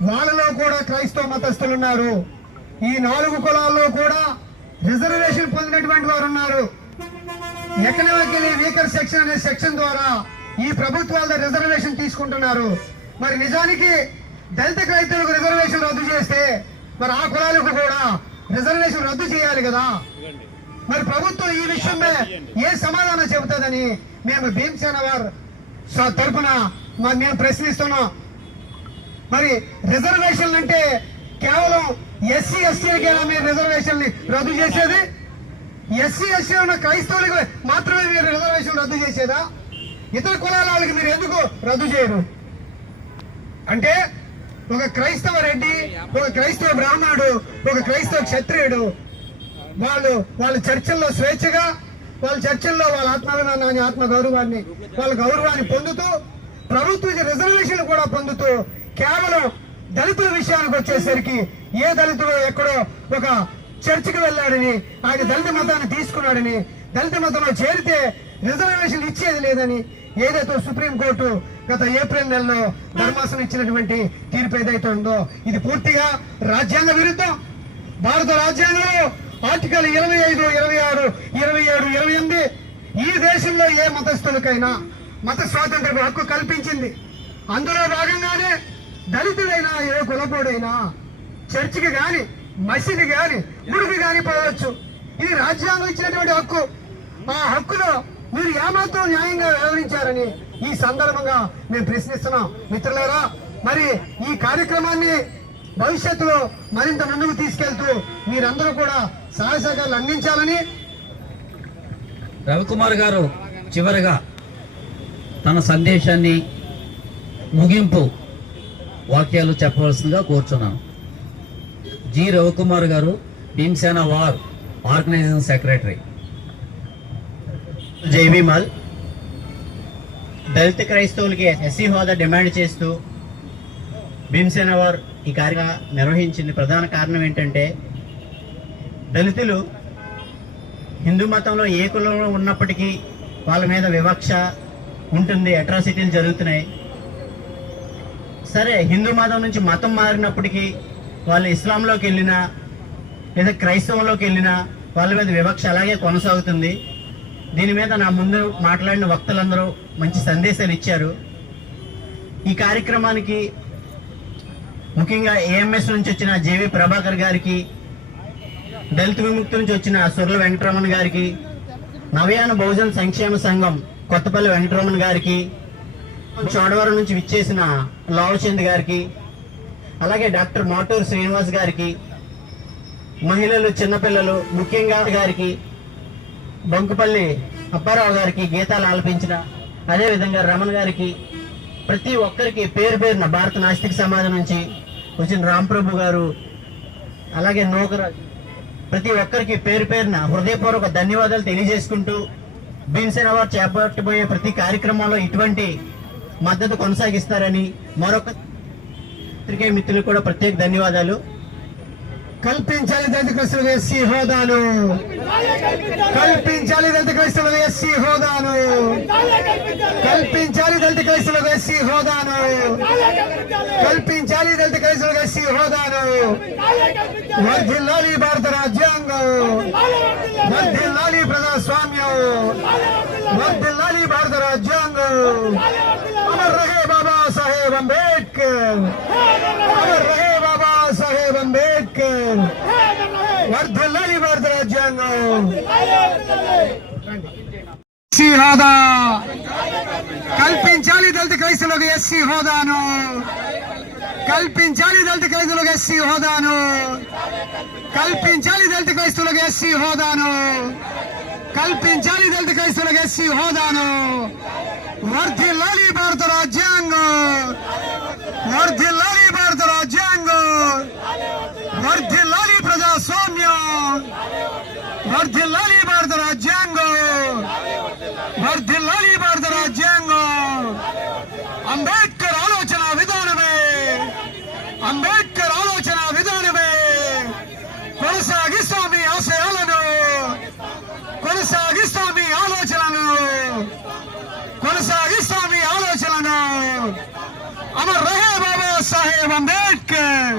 వాళ్ళలో కూడా క్రైస్తవ మతస్థులు ఉన్నారు. ఈ 4 కులాల్లో కూడా రిజర్వేషన్ పొందినటువంటి వారు ఉన్నారు. ఎకనామికలీ వీకర్ సెక్షన్ అనే సెక్షన్ ద్వారా ఈ ప్రభుత్వాల రిజర్వేషన్ తీసుకుంటున్నారు. మరి నిజానికి దళిత క్రైస్తవులకు రిజర్వేషన్ రద్దు చేస్తే మరి ఆ కులాలకు కూడా రిజర్వేషన్ రద్దు చేయాలి కదా. మరి ప్రభుత్వం ఈ విషయంలో ఏ సమాధానం చెబుతుందని మేము భీమసేన వారి తరఫున మేము ప్రశ్నిస్తున్నాం. మరి రిజర్వేషన్లు అంటే కేవలం ఎస్సీ ఎస్టీలకి మీరు రిజర్వేషన్ రద్దు చేసేది? ఎస్సీ ఎస్టీ ఉన్న క్రైస్తవులకు మాత్రమే మీరు రిజర్వేషన్ రద్దు చేసేదా? ఇతర కులాల వాళ్ళకి మీరు ఎందుకు రద్దు చేయరు? అంటే ఒక క్రైస్తవ రెడ్డి, ఒక క్రైస్తవ బ్రాహ్మణుడు, ఒక క్రైస్తవ క్షత్రియుడు వాళ్ళ చర్చల్లో స్వేచ్ఛగా, వాళ్ళ చర్చల్లో వాళ్ళ ఆత్మాభిమానాన్ని, ఆత్మ గౌరవాన్ని, వాళ్ళ గౌరవాన్ని పొందుతూ ప్రభుత్వ రిజర్వేషన్లు కూడా పొందుతూ కేవలం దళితుల విషయానికి వచ్చేసరికి ఏ దళితుడు ఎక్కడో ఒక చర్చికి వెళ్ళాడని, ఆయన దళిత మతాన్ని తీసుకున్నాడని, దళిత మతంలో చేరితే రిజర్వేషన్ ఇచ్చేది లేదని ఏదైతే సుప్రీంకోర్టు గత ఏప్రిల్ నెలలో ధర్మాసనం ఇచ్చినటువంటి తీర్పు ఏదైతే ఉందో ఇది పూర్తిగా రాజ్యాంగ విరుద్ధం. భారత రాజ్యాంగంలో ఆర్టికల్ 25, 26, 27, 28 ఈ దేశంలో ఏ మతస్థులకైనా మత స్వాతంత్ర హక్కు కల్పించింది. అందులో భాగంగానే దళితుడైనా ఏ కులపోడైనా చర్చికి గాని, మసీదు గాని, గుడికి గాని పోవచ్చు. ఇది రాజ్యాంగం ఇచ్చినటువంటి హక్కు. ఆ హక్కులో మీరు ఏమాత్రం న్యాయంగా వ్యవహరించారని ఈ సందర్భంగా మేము ప్రశ్నిస్తున్నాం. మిత్రులారా, మరి ఈ కార్యక్రమాన్ని భవిష్యత్తులో మరింత ముందుకు తీసుకెళ్తూ మీరందరూ కూడా సహాయ సహకారాలు అందించాలని. రవికుమార్ గారు చివరిగా తన సందేశాన్ని ముగింపు వాక్యాలు చెప్పవలసిందిగా కోరుచున్నాను. జి రవికుమార్ గారు, భీమసేన వార్ ఆర్గనైజింగ్ సెక్రటరీ. జై భీమాల్. దళిత క్రైస్తవులకి ఎస్సీ హోదా డిమాండ్ చేస్తూ భీమసేన వార్ ఈ కార్యక్రమం నిర్వహించింది. ప్రధాన కారణం ఏంటంటే, దళితులు హిందూ మతంలో ఏ కులంలో ఉన్నప్పటికీ వాళ్ళ మీద వివక్ష ఉంటుంది, అట్రాసిటీలు జరుగుతున్నాయి. సరే, హిందూ మతం నుంచి మతం మారినప్పటికీ వాళ్ళు ఇస్లాంలోకి వెళ్ళినా లేదా క్రైస్తవంలోకి వెళ్ళినా వాళ్ళ మీద వివక్ష అలాగే కొనసాగుతుంది. దీని మీద నా ముందు మాట్లాడిన వక్తలందరూ మంచి సందేశాలు ఇచ్చారు. ఈ కార్యక్రమానికి ముఖ్యంగా ఏఎంఎస్ నుంచి వచ్చిన జేవి ప్రభాకర్ గారికి, దళిత విముక్తి నుంచి వచ్చిన సుర్ల వెంకటరమణ గారికి, నవయాన బహుజన్ సంక్షేమ సంఘం కొత్తపల్లి వెంకటరమణ గారికి, చోడవరం నుంచి విచ్చేసిన లావచంద్ గారికి, అలాగే డాక్టర్ మోటూరు శ్రీనివాస్ గారికి, మహిళలు చిన్నపిల్లలు ముఖ్యంగా గారికి, బొంకుపల్లి అప్పారావు గారికి గీతాలు ఆలపించిన, అదేవిధంగా రమణ గారికి, ప్రతి ఒక్కరికి పేరు పేరున భారత నాస్తిక సమాజం నుంచి వచ్చిన రాంప్రభు గారు, అలాగే నూకరాజు, ప్రతి ఒక్కరికి పేరు పేరున హృదయపూర్వక ధన్యవాదాలు తెలియజేసుకుంటూ భీమసేన వారు చేపట్టబోయే ప్రతి కార్యక్రమంలో ఇటువంటి మద్దతు కొనసాగిస్తారని మరొక పత్రికే మిత్రులకు కూడా ప్రత్యేక ధన్యవాదాలు. కల్పించాలి దళిత క్రైస్తవులకు ఎస్సీ హోదాను, కల్పించాలి దళిత క్రైస్తవులకు ఎస్సీ హోదాను, కల్పించాలి దళిత క్రైస్తవులకు ఎస్సీ హోదాను, కల్పించాలి దళిత క్రైస్తవులకు ఎస్సీ హోదాను. వర్ధిల్లాలి భారత రాజ్యాంగం, వర్ధిల్లాలి ప్రజాస్వామ్యం, వర్ధిల్లాలి భారత రాజ్యాంగం. అమర్ రహే బాబా సాహెబ్ అంబేద్కర్, అమర్ రహే బాబా సాహెబ్ అంబేద్కర్, వర్ధిల్లాలి భారత రాజ్యాంగం. ఎస్సీ హోదా కల్పించాలి దళిత క్రైస్తవులకు ఎస్సీ హోదాను, కల్పించాలి దళిత క్రైస్తవులకు ఎస్సీ హోదాను, కల్పించాలి దళిత క్రైస్తవులకు ఎస్సీ హోదాను, కల్పించాలి దళిత క్రైస్తవులకు ఎస్సీ హోదాను. వర్ధిల్లాలి భారత రాజ్యాంగం, వర్ధిల్లాలి భారత రాజ్యాంగం, వర్ధిల్లాలి ప్రజాస్వామ్యం, వర్ధిల్లాలి భారత రాజ్యాంగం, వర్ధిల్లాలి భారత రాజ్యాంగం. అంబేద్కర్ ఆలోచన విధానమే, అంబేద్కర్ ఆలోచన విధానమే. కొనసాగిస్తాం మీ ఆశయాలను, కొనసాగిస్తాం మీ ఆలోచనలను, కొనసాగిస్తాం మీ ఆలోచనలను. అమర్ రహే బాబా సాహెబ్ అంబేద్కర్.